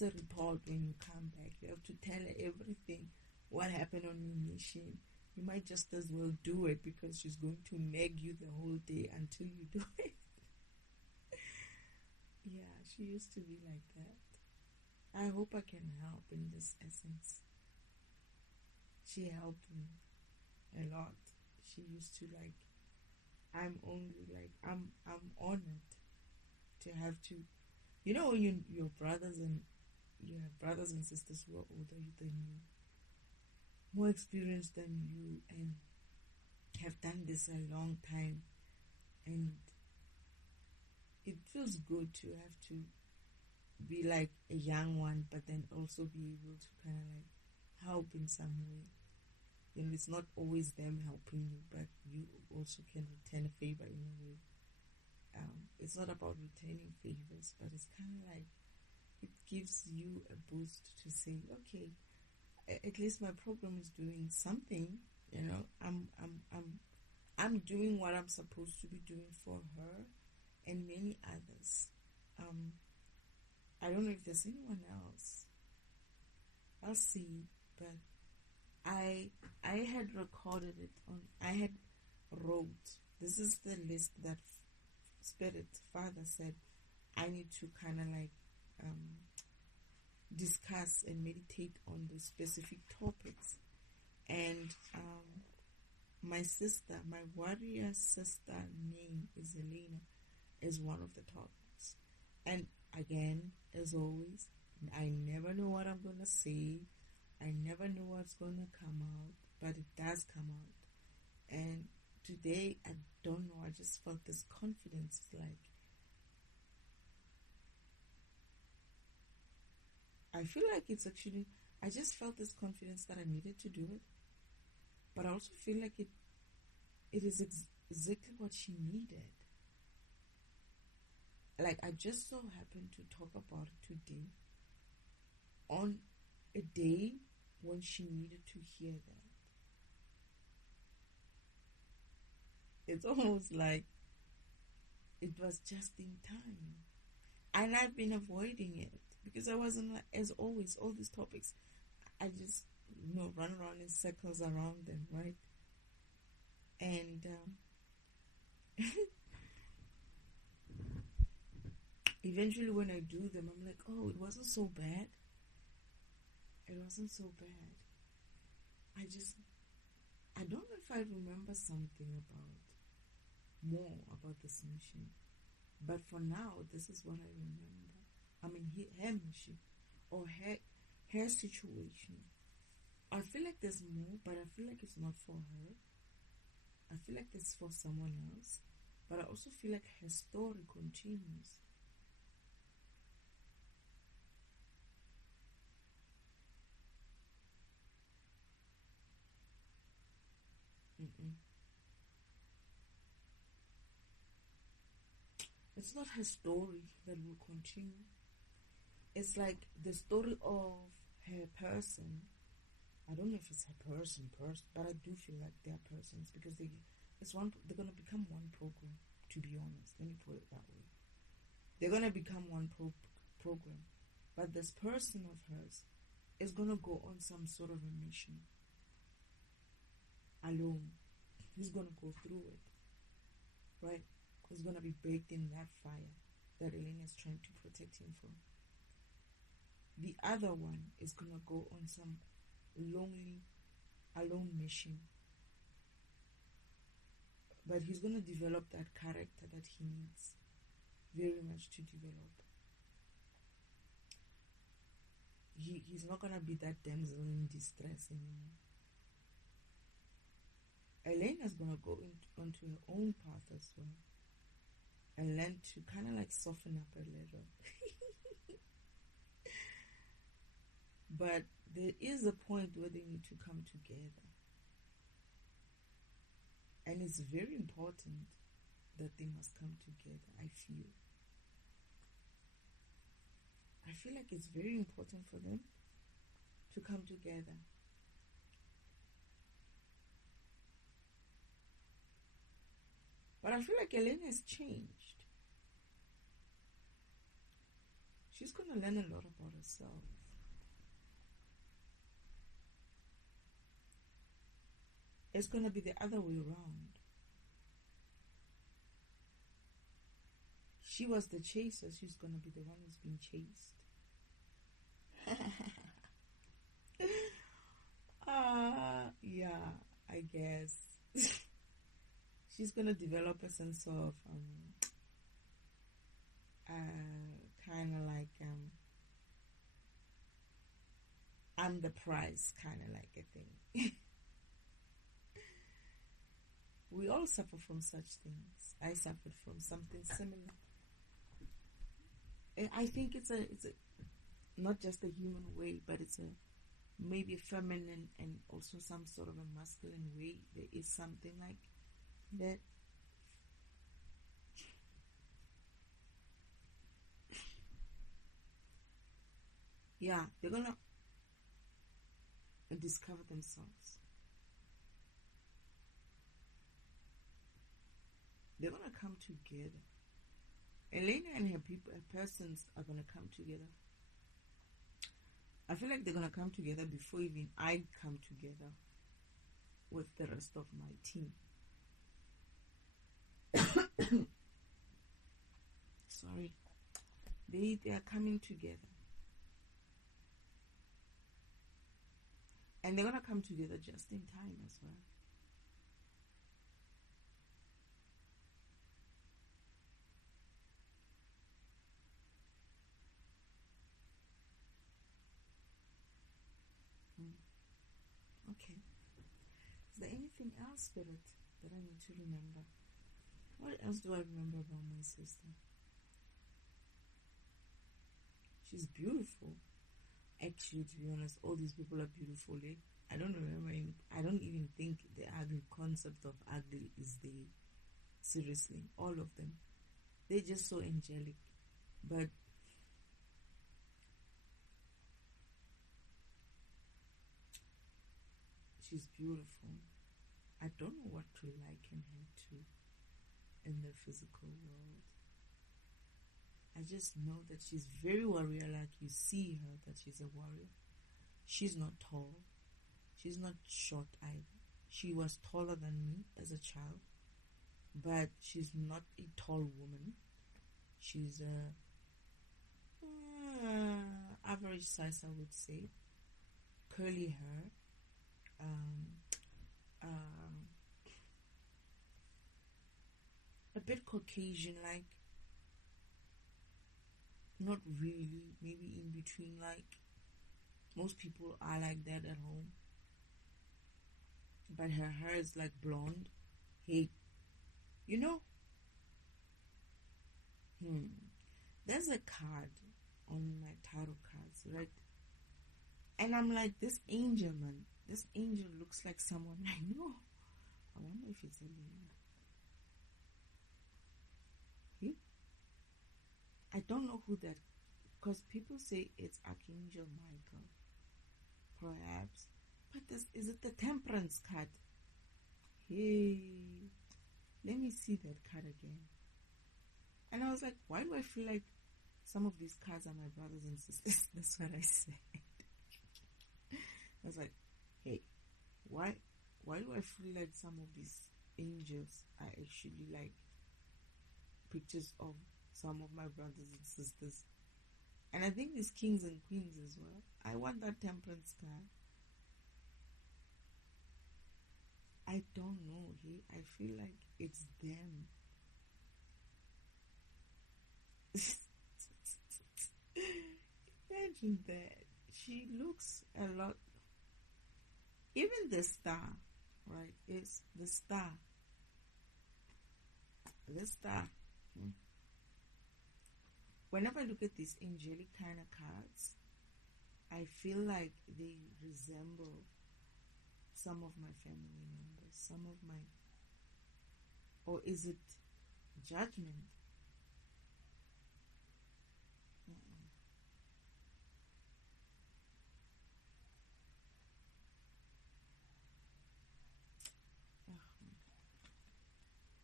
report when you come back. You have to tell her everything, what happened on your mission. You might just as well do it because she's going to nag you the whole day until you do it. Yeah, she used to be like that. I hope I can help in this essence. She helped me a lot. She used to like, I'm honored to have to, when your brothers and you have brothers and sisters who are older than you, more experienced than you, and have done this a long time, and it feels good to have to be like a young one, but then also be able to kind of like help in some way. It's not always them helping you, but you also can return a favor in a way. It's not about returning favors, but it's kind of like it gives you a boost to say, okay, at least my program is doing something. I'm doing what I'm supposed to be doing for her and many others. I don't know if there's anyone else. I'll see, but I had recorded it I had wrote, this is the list that Spirit Father said I need to kind of like discuss and meditate on the specific topics. And my sister, my warrior sister name is Elena, is one of the topics. And again, as always, I never know what I'm going to say. I never know what's going to come out, but it does come out. And today, I don't know, I just felt this confidence, like, I feel like it's actually, I just felt this confidence that I needed to do it, but I also feel like it is exactly what she needed. Like, I just so happened to talk about it today on a day when she needed to hear that. It's almost like it was just in time. And I've been avoiding it because I wasn't, like, as always, all these topics, I just, run around in circles around them, right? And eventually when I do them, I'm like, oh, it wasn't so bad. It wasn't so bad. I don't know if I remember something more about this mission. But for now, this is what I remember. I mean, her mission or her situation. I feel like there's more, but I feel like it's not for her. I feel like it's for someone else. But I also feel like her story continues. It's not her story that will continue. It's like the story of her person. I don't know if it's her person, but I do feel like they're persons because they're gonna become one program. To be honest, let me put it that way. They're gonna become one program, but this person of hers is gonna go on some sort of a mission alone. He's gonna go through it, right? He's gonna be baked in that fire that Elena is trying to protect him from. The other one is gonna go on some lonely, alone mission. But he's gonna develop that character that he needs very much to develop. He's not gonna be that damsel in distress anymore. Elena's gonna go onto her own path as well and learn to kind of like soften up a little. But there is a point where they need to come together. And it's very important that they must come together, I feel. I feel like it's very important for them to come together. But I feel like Elena has changed. She's going to learn a lot about herself. It's going to be the other way around. She was the chaser. She's going to be the one who's being chased. Yeah, I guess. She's going to develop a sense of kind of like I'm the prize, kind of like a thing. We all suffer from such things. I suffered from something similar. I think it's a not just a human way, but it's maybe a feminine and also some sort of a masculine way. There is something like that. Yeah, they're gonna discover themselves. They're gonna come together. Elena and her persons are gonna come together. I feel like they're gonna come together before even I come together with the rest of my team. Sorry. They are coming together. And they're going to come together just in time as well. Okay. Is there anything else, Spirit, that I need to remember? What else do I remember about my sister? She's beautiful. Actually, to be honest, all these people are beautiful. Eh? I don't remember. I don't even think the ugly concept of ugly is there. Seriously, all of them. They're just so angelic. But she's beautiful. I don't know what to liken her to in the physical world. I just know that she's very warrior. Like you see her, that she's a warrior. She's not tall. She's not short either. She was taller than me as a child, but she's not a tall woman. She's a average size, I would say. Curly hair, a bit Caucasian-like. Not really, maybe in between. Like most people are like that at home, but her hair is like blonde. Hey, you know, there's a card on my tarot cards, right? And I'm like, this angel, man, this angel looks like someone I know. I wonder if it's Elena. Hey? I don't know who that, because people say it's Archangel Michael, perhaps. But is it the Temperance card? Hey, let me see that card again. And I was like, why do I feel like some of these cards are my brothers and sisters? That's what I said. I was like, hey, why do I feel like some of these angels are actually like pictures of some of my brothers and sisters? And I think it's kings and queens as well. I want that Temperance card. I don't know. Hey, I feel like it's them. Imagine that. She looks a lot. Even the star, right? It's the star. The star. Whenever I look at these angelic kind of cards, I feel like they resemble some of my family members, some of my, or is it judgment?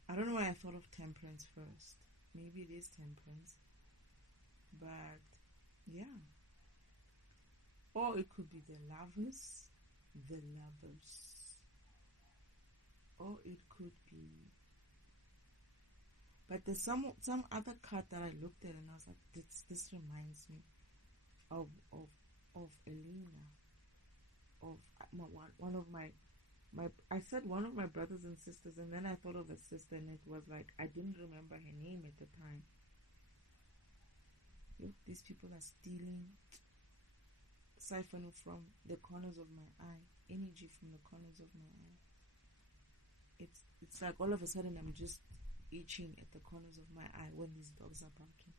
I don't know why I thought of Temperance first. Maybe it is Temperance. But yeah. Or it could be the lovers. The lovers. Or it could be. But there's some other card that I looked at and I was like, this reminds me of Elena. Of one of my I said one of my brothers and sisters, and then I thought of a sister, and it was like I didn't remember her name at the time. Look, these people are stealing, siphoning from the corners of my eye, energy from the corners of my eye. It's like all of a sudden I'm just itching at the corners of my eye when these dogs are barking.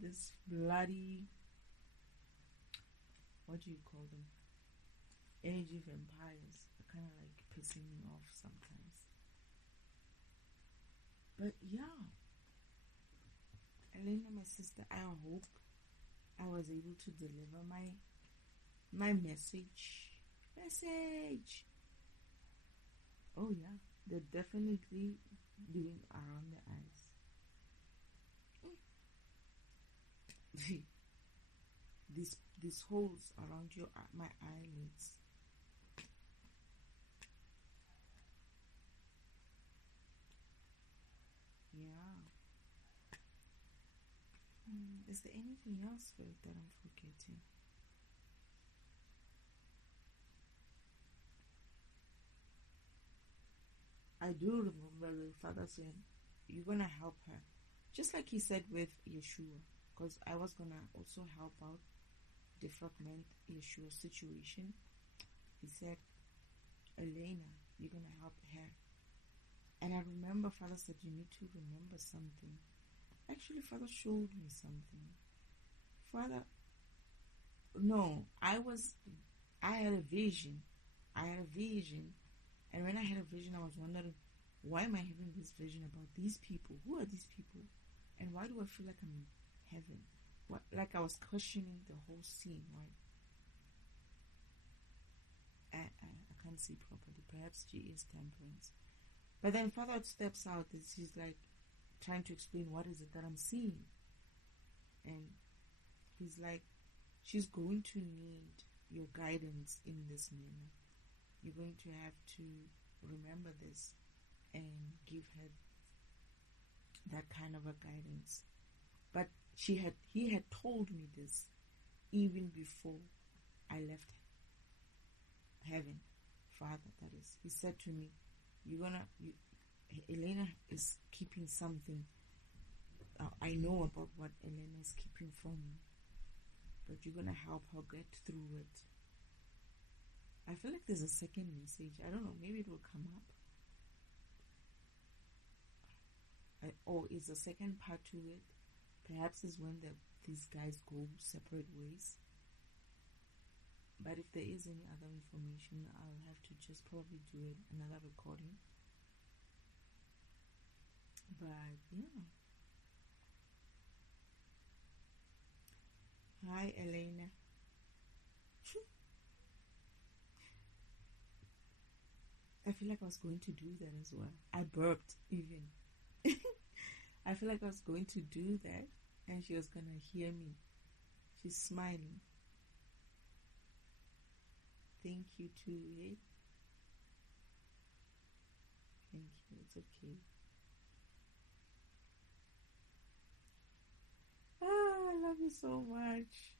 This bloody, what do you call them? Energy vampires are kind of like pissing me off sometimes. But yeah, Elena, my sister, I hope I was able to deliver my message. Oh yeah, they're definitely doing around the eyes. These holes around my eyelids. Is there anything else, Philip, that I'm forgetting? I do remember the father saying, "You're gonna help her," just like he said with Yeshua, because I was gonna also help out the fragment Yeshua's situation. He said, "Elena, you're gonna help her." And I remember Father said, "You need to remember something." Actually, Father showed me something. Father, no, I had a vision. I had a vision. And when I had a vision, I was wondering, why am I having this vision about these people? Who are these people? And why do I feel like I'm in heaven? What, like I was questioning the whole scene, right? I can't see properly. Perhaps she is temperance. But then Father steps out and she's like trying to explain what is it that I'm seeing. And he's like, she's going to need your guidance in this manner. You're going to have to remember this and give her that kind of a guidance. But he had told me this even before I left heaven. Father, that is. He said to me, Elena is keeping something. I know about what Elena is keeping from you, but you're going to help her get through it. I feel like there's a second message. I don't know. Maybe it will come up. Or is a second part to it. Perhaps is when these guys go separate ways. But if there is any other information, I'll have to just probably do it another recording. But yeah. Hi, Elena. I feel like I was going to do that as well. I burped even. I feel like I was going to do that and she was going to hear me. She's smiling. Thank you too, eh? Thank you. It's okay. I love you so much.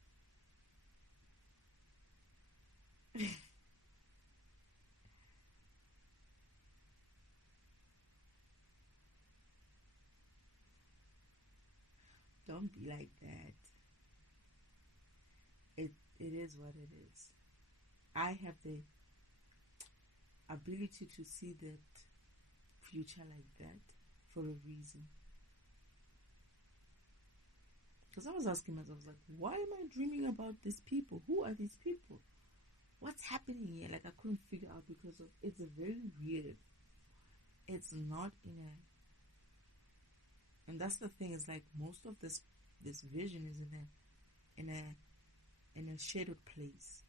Don't be like that. It is what it is. I have the ability to see that future like that for a reason. Because I was asking myself, like, why am I dreaming about these people? Who are these people? What's happening here? Like, I couldn't figure out because of it's a very weird. It's not in a. And that's the thing, is like most of this vision is in a shadowed place.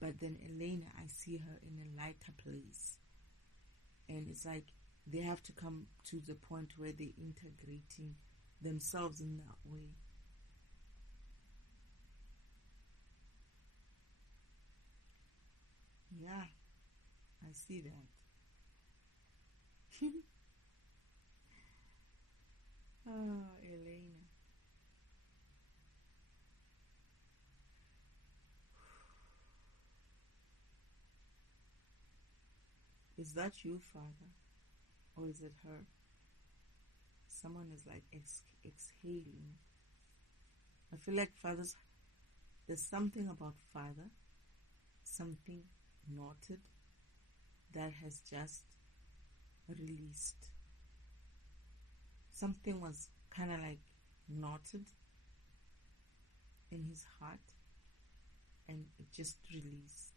But then Elena, I see her in a lighter place. And it's like they have to come to the point where they're integrating themselves in that way. Yeah, I see that. Oh, Elena. Is that you, Father? Or is it her? Someone is like exhaling. I feel like there's something about Father, something knotted that has just released. Something was kind of like knotted in his heart and it just released.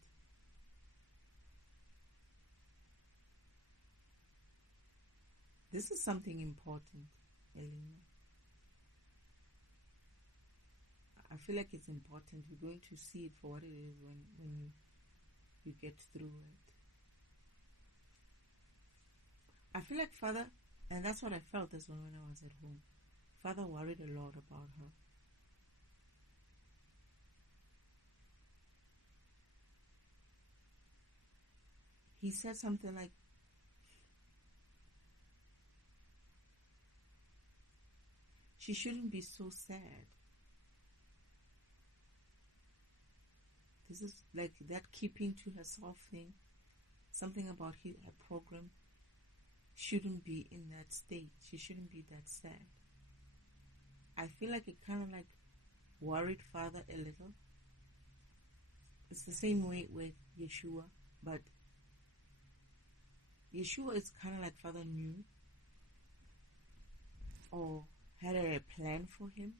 This is something important, Elena. I feel like it's important. You're going to see it for what it is when you get through it. I feel like Father, and that's what I felt as well when I was at home. Father worried a lot about her. He said something like, she shouldn't be so sad. This is like that keeping to herself thing. Something about her program shouldn't be in that state. She shouldn't be that sad. I feel like it kind of like worried Father a little. It's the same way with Yeshua, but Yeshua is kind of like Father knew or had a plan for him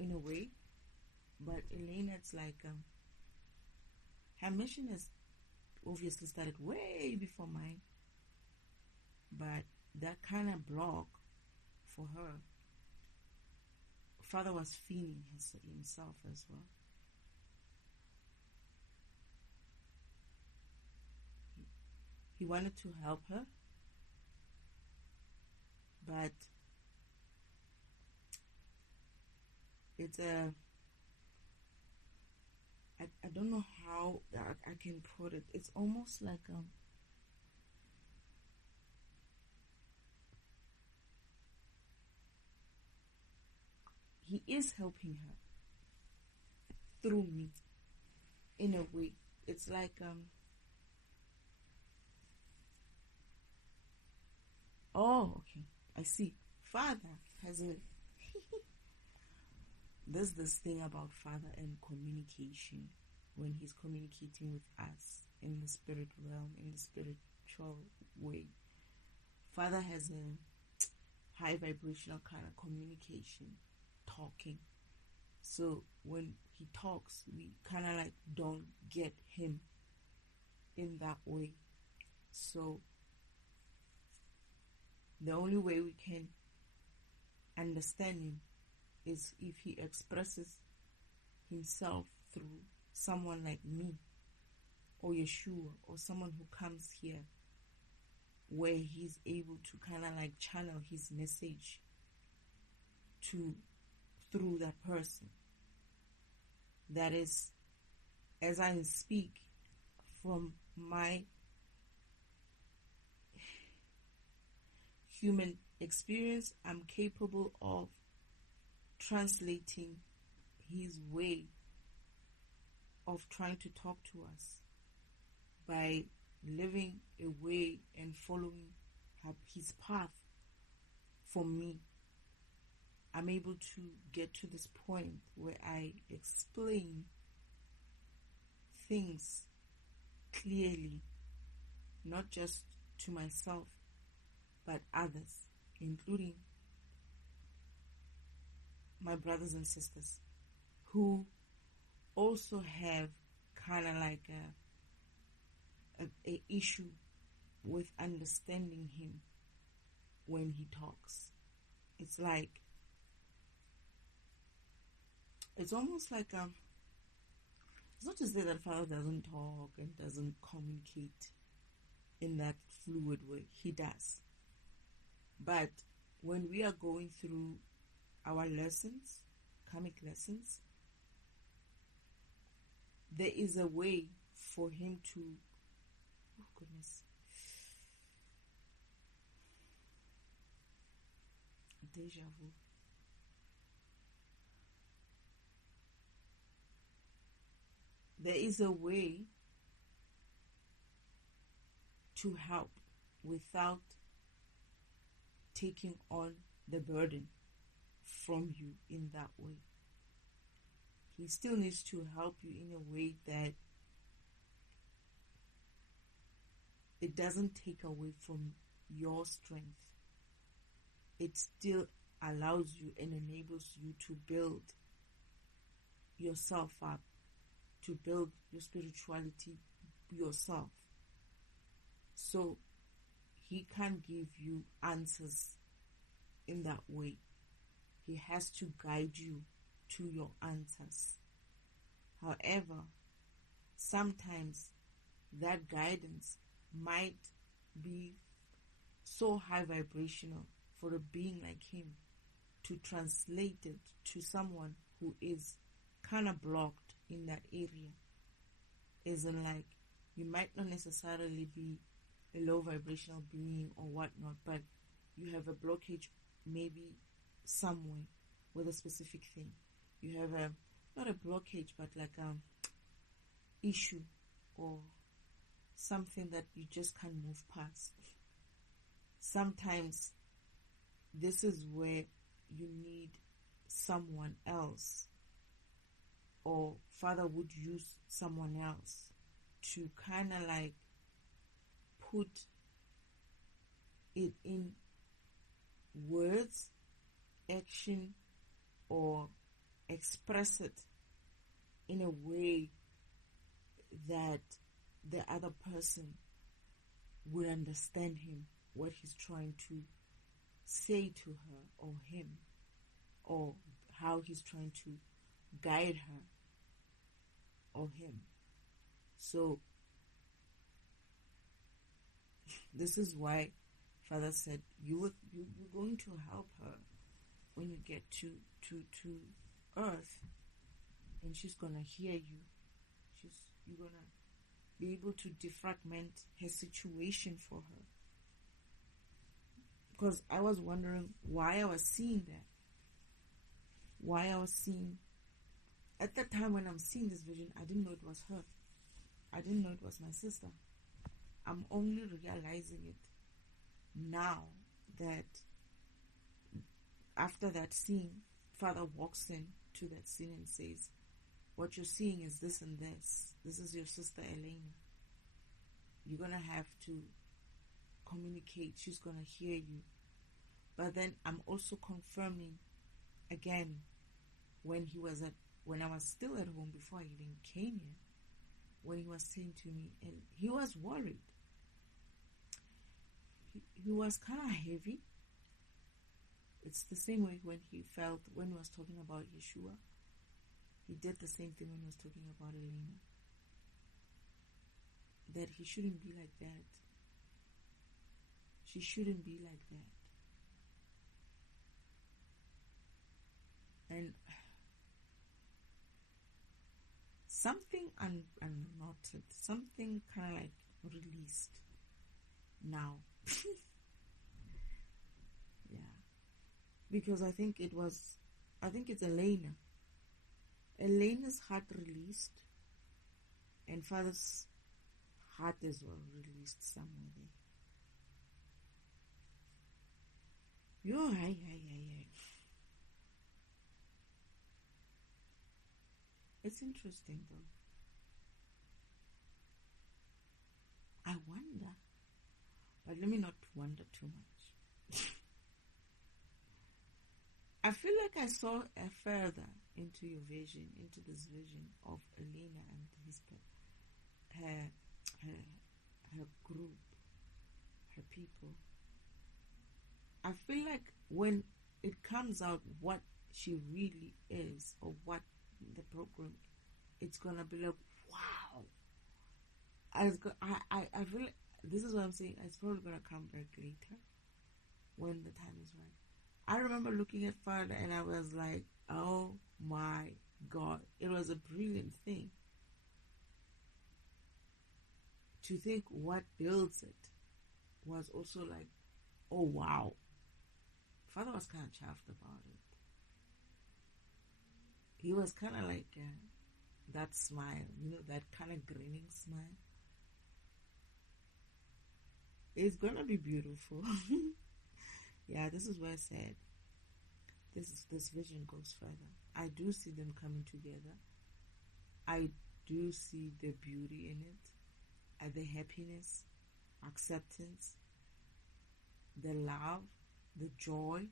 in a way. But Elena, it's like her mission has obviously started way before mine. But that kind of block for her, Father was feeling himself as well. He wanted to help her, but it's a I don't know how I can put it. It's almost like he is helping her through me in a way. It's like oh, okay, I see. Father has a there's this thing about Father and communication when he's communicating with us in the spirit realm, in the spiritual way. Father has a high vibrational kind of communication, talking. So when he talks, we kind of like don't get him in that way. So the only way we can understand him is if he expresses himself through someone like me or Yeshua or someone who comes here where he's able to kind of like channel his message through that person. That is, as I speak from my human experience, I'm capable of translating his way of trying to talk to us by living a way and following his path. For me, I'm able to get to this point where I explain things clearly, not just to myself but others, including my brothers and sisters who also have kind of like a issue with understanding him when he talks. It's like, it's almost like it's not to say that Father doesn't talk and doesn't communicate in that fluid way. He does. But when we are going through our lessons, karmic lessons, there is a way for him to, oh goodness, deja vu. There is a way to help without taking on the burden from you in that way. He still needs to help you in a way that it doesn't take away from your strength. It still allows you and enables you to build yourself up, to build your spirituality yourself. So he can't give you answers in that way. He has to guide you to your answers. However, sometimes that guidance might be so high vibrational for a being like him to translate it to someone who is kind of blocked in that area. Isn't like, you might not necessarily be a low vibrational being or whatnot, but you have a blockage maybe somewhere with a specific thing. You have not a blockage, but like issue or something that you just can't move past. Sometimes this is where you need someone else, or Father would use someone else to kind of like put it in words, action, or express it in a way that the other person would understand him, what he's trying to say to her or him, or how he's trying to guide her or him. So this is why Father said you're going to help her when you get to earth, and she's gonna hear you. You're gonna be able to defragment her situation for her. Because I was wondering why I was seeing that. Why I was seeing, at that time when I'm seeing this vision, I didn't know it was her. I didn't know it was my sister. I'm only realizing it now that after that scene, Father walks in to that scene and says, what you're seeing is this and this. This is your sister Elena. You're going to have to communicate. She's going to hear you. But then I'm also confirming again when I was still at home before I even came here, when he was saying to me, and he was worried. He was kind of heavy. It's the same way when he felt when he was talking about Yeshua. He did the same thing when he was talking about Elena. That he shouldn't be like that. She shouldn't be like that. And something unknotted, something kind of like released now. Yeah. Because I think it's Elena. Elena's heart released, and Father's heart as well released somewhere there. Yo, hi. It's interesting though. I wonder, but let me not wonder too much. I feel like I saw a further into your vision, into this vision of Elena and her group, her people. I feel like when it comes out what she really is, or what the program, it's gonna be like, wow. I feel like, this is what I'm saying, it's probably gonna come back later when the time is right. I remember looking at Father and I was like, oh my God, it was a brilliant thing. To think what builds it was also like, oh wow. Father was kind of chuffed about it. He was kind of like that smile, that kind of grinning smile. It's gonna be beautiful. Yeah, this is where I said this vision goes further. I do see them coming together. I do see the beauty in it, the happiness, acceptance, the love, the joy.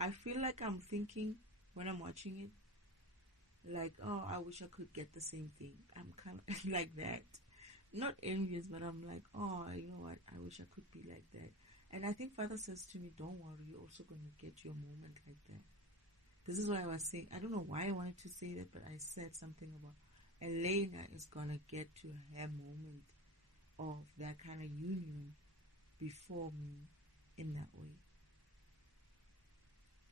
I feel like I'm thinking when I'm watching it, like, oh, I wish I could get the same thing. I'm kind of like that. Not envious, but I'm like, oh, you know what? I wish I could be like that. And I think Father says to me, don't worry, you're also going to get your moment like that. This is why I was saying, I don't know why I wanted to say that, but I said something about Elena is going to get to her moment of that kind of union before me in that way.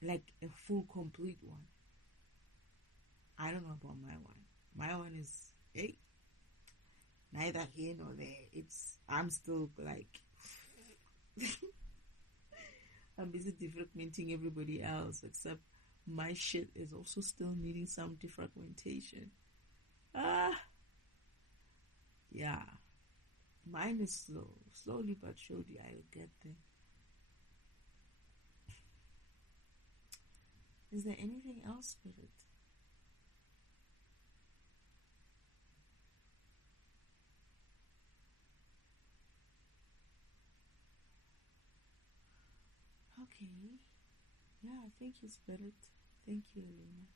Like a full, complete one. I don't know about my one. My one is, hey, neither here nor there. I'm still like, I'm busy differentiating everybody else except my shit is also still needing some defragmentation. Yeah. Mine is slow. Slowly but surely I'll get there. Is there anything else, Spirit? Okay. Yeah, thank you, Spirit. Thank you, Elena.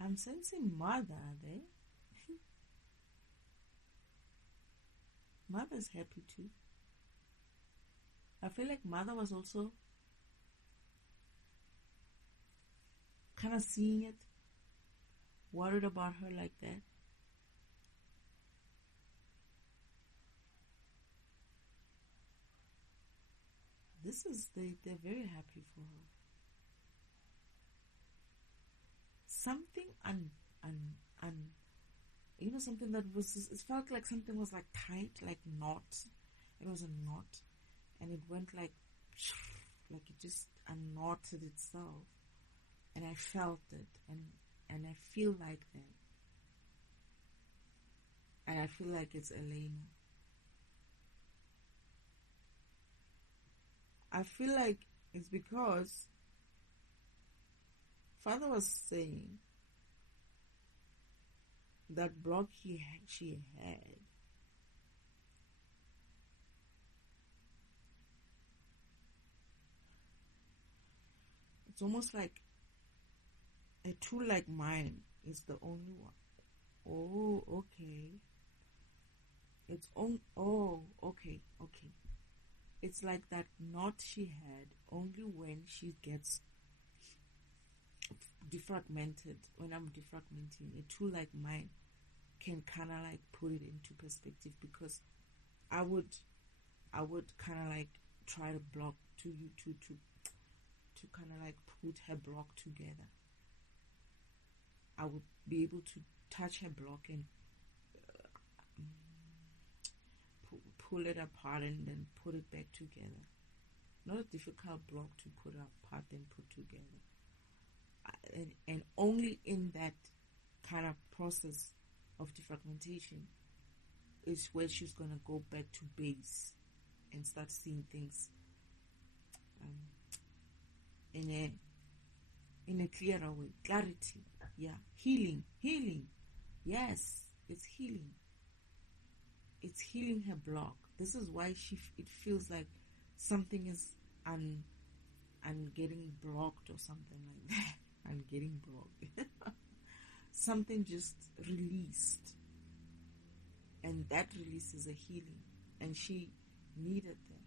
I'm sensing Mother there. Mother's happy too. I feel like Mother was also kind of seeing it, worried about her like that. They're very happy for her. Something something that was, it felt like something was like tight, like knot. It was a knot, and it went like it just unknotted itself, and I felt it, and I feel like that, and I feel like it's Elena. I feel like it's because Father was saying that block she had, it's almost like a tool like mine is the only one. Oh, okay. It's on. Oh, okay. It's like that knot she had only when she gets defragmented. When I'm defragmenting, a tool like mine can kind of like put it into perspective, because I would kind of like try to block to kind of like put her block together. I would be able to touch her block and pull it apart and then put it back together. Not a difficult block to put apart and put together. And only in that kind of process of defragmentation is where she's going to go back to base and start seeing things in a clearer way. Clarity. Yeah. Healing. Yes, it's healing. It's healing her block. This is why it feels like something is getting blocked or something like that. I'm getting blocked. Something just released, and that release is a healing, and she needed that.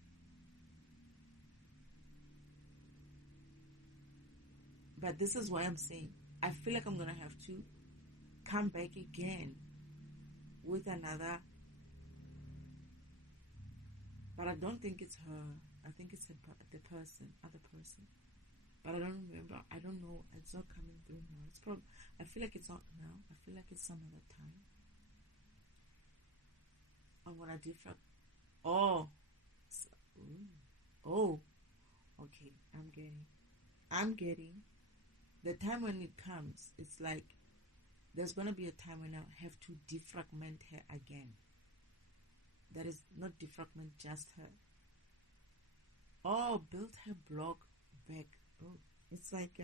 But this is why I'm saying I feel like I'm gonna have to come back again with another. But I don't think it's her. I think it's the other person. But I don't remember. I don't know. It's not coming through now. It's probably. I feel like it's not now. I feel like it's some other time. I'm gonna differ. Oh. Oh. Okay. I'm getting. The time when it comes, it's like there's gonna be a time when I have to defragment her again. That is not defragment, just her. Oh, build her block back. Oh, it's like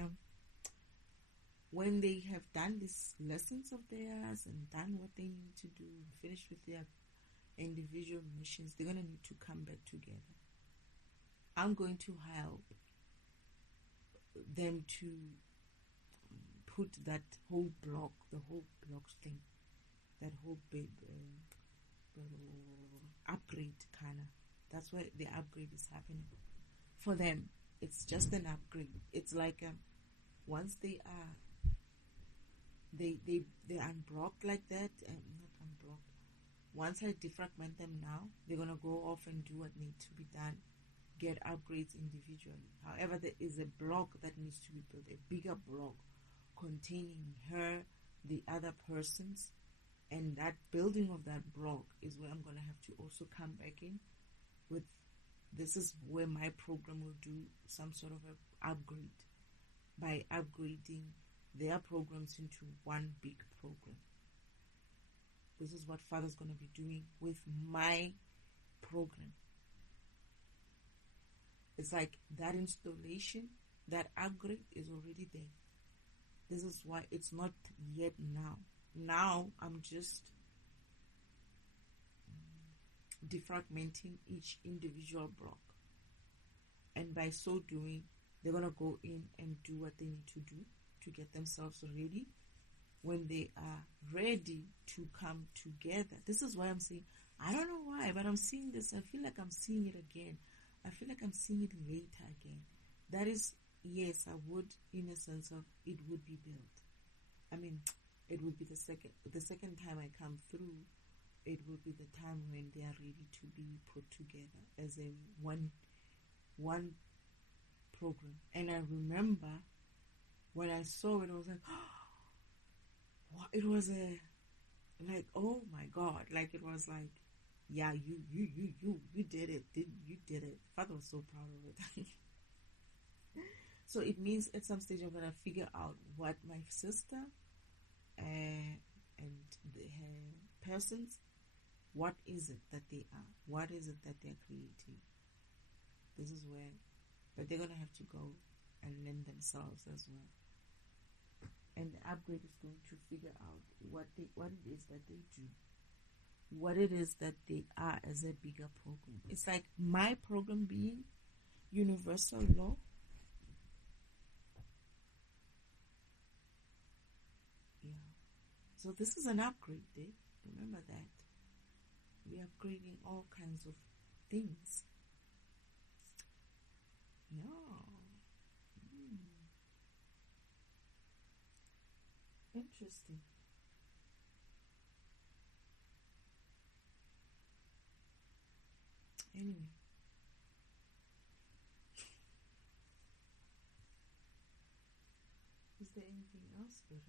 when they have done these lessons of theirs and done what they need to do, finished with their individual missions, they're gonna need to come back together. I'm going to help them to put that whole block, the whole block thing, that whole big upgrade kind of. That's where the upgrade is happening for them. It's just an upgrade. It's like once they unblocked like that, not unblocked. Once I defragment them now, they're gonna go off and do what needs to be done, get upgrades individually. However, there is a block that needs to be built, a bigger block containing her, the other persons, and that building of that block is where I'm gonna have to also come back in with. This is where my program will do some sort of an upgrade by upgrading their programs into one big program. This is what Father's going to be doing with my program. It's like that installation, that upgrade is already there. This is why it's not yet now. Now I'm just defragmenting each individual block. And by so doing, they're going to go in and do what they need to do to get themselves ready. When they are ready to come together. This is why I'm saying, I don't know why, but I'm seeing this. I feel like I'm seeing it again. I feel like I'm seeing it later again. That is, yes, I would, in a sense of, it would be built. I mean, it would be the second time I come through, it would be the time when they are ready to be put together as a one program. And I remember when I saw it, I was like, it was like, oh my God, like it was like, yeah, you did it, you did it. Father was so proud of it. So it means at some stage I'm gonna figure out what my sister and her persons, what is it that they are, what is it that they're creating. This is where, but they're gonna have to go and learn themselves as well. And the upgrade is going to figure out what it is that they do, what it is that they are as a bigger program. It's like my program being universal law. Yeah. So this is an upgrade day. Remember that. We're upgrading all kinds of things. Yeah. Interesting. Anyway. Is there anything else, Spirit?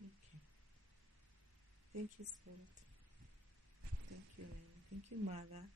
Okay. Thank you, Spirit. Thank you, Elena. Thank you, Mother.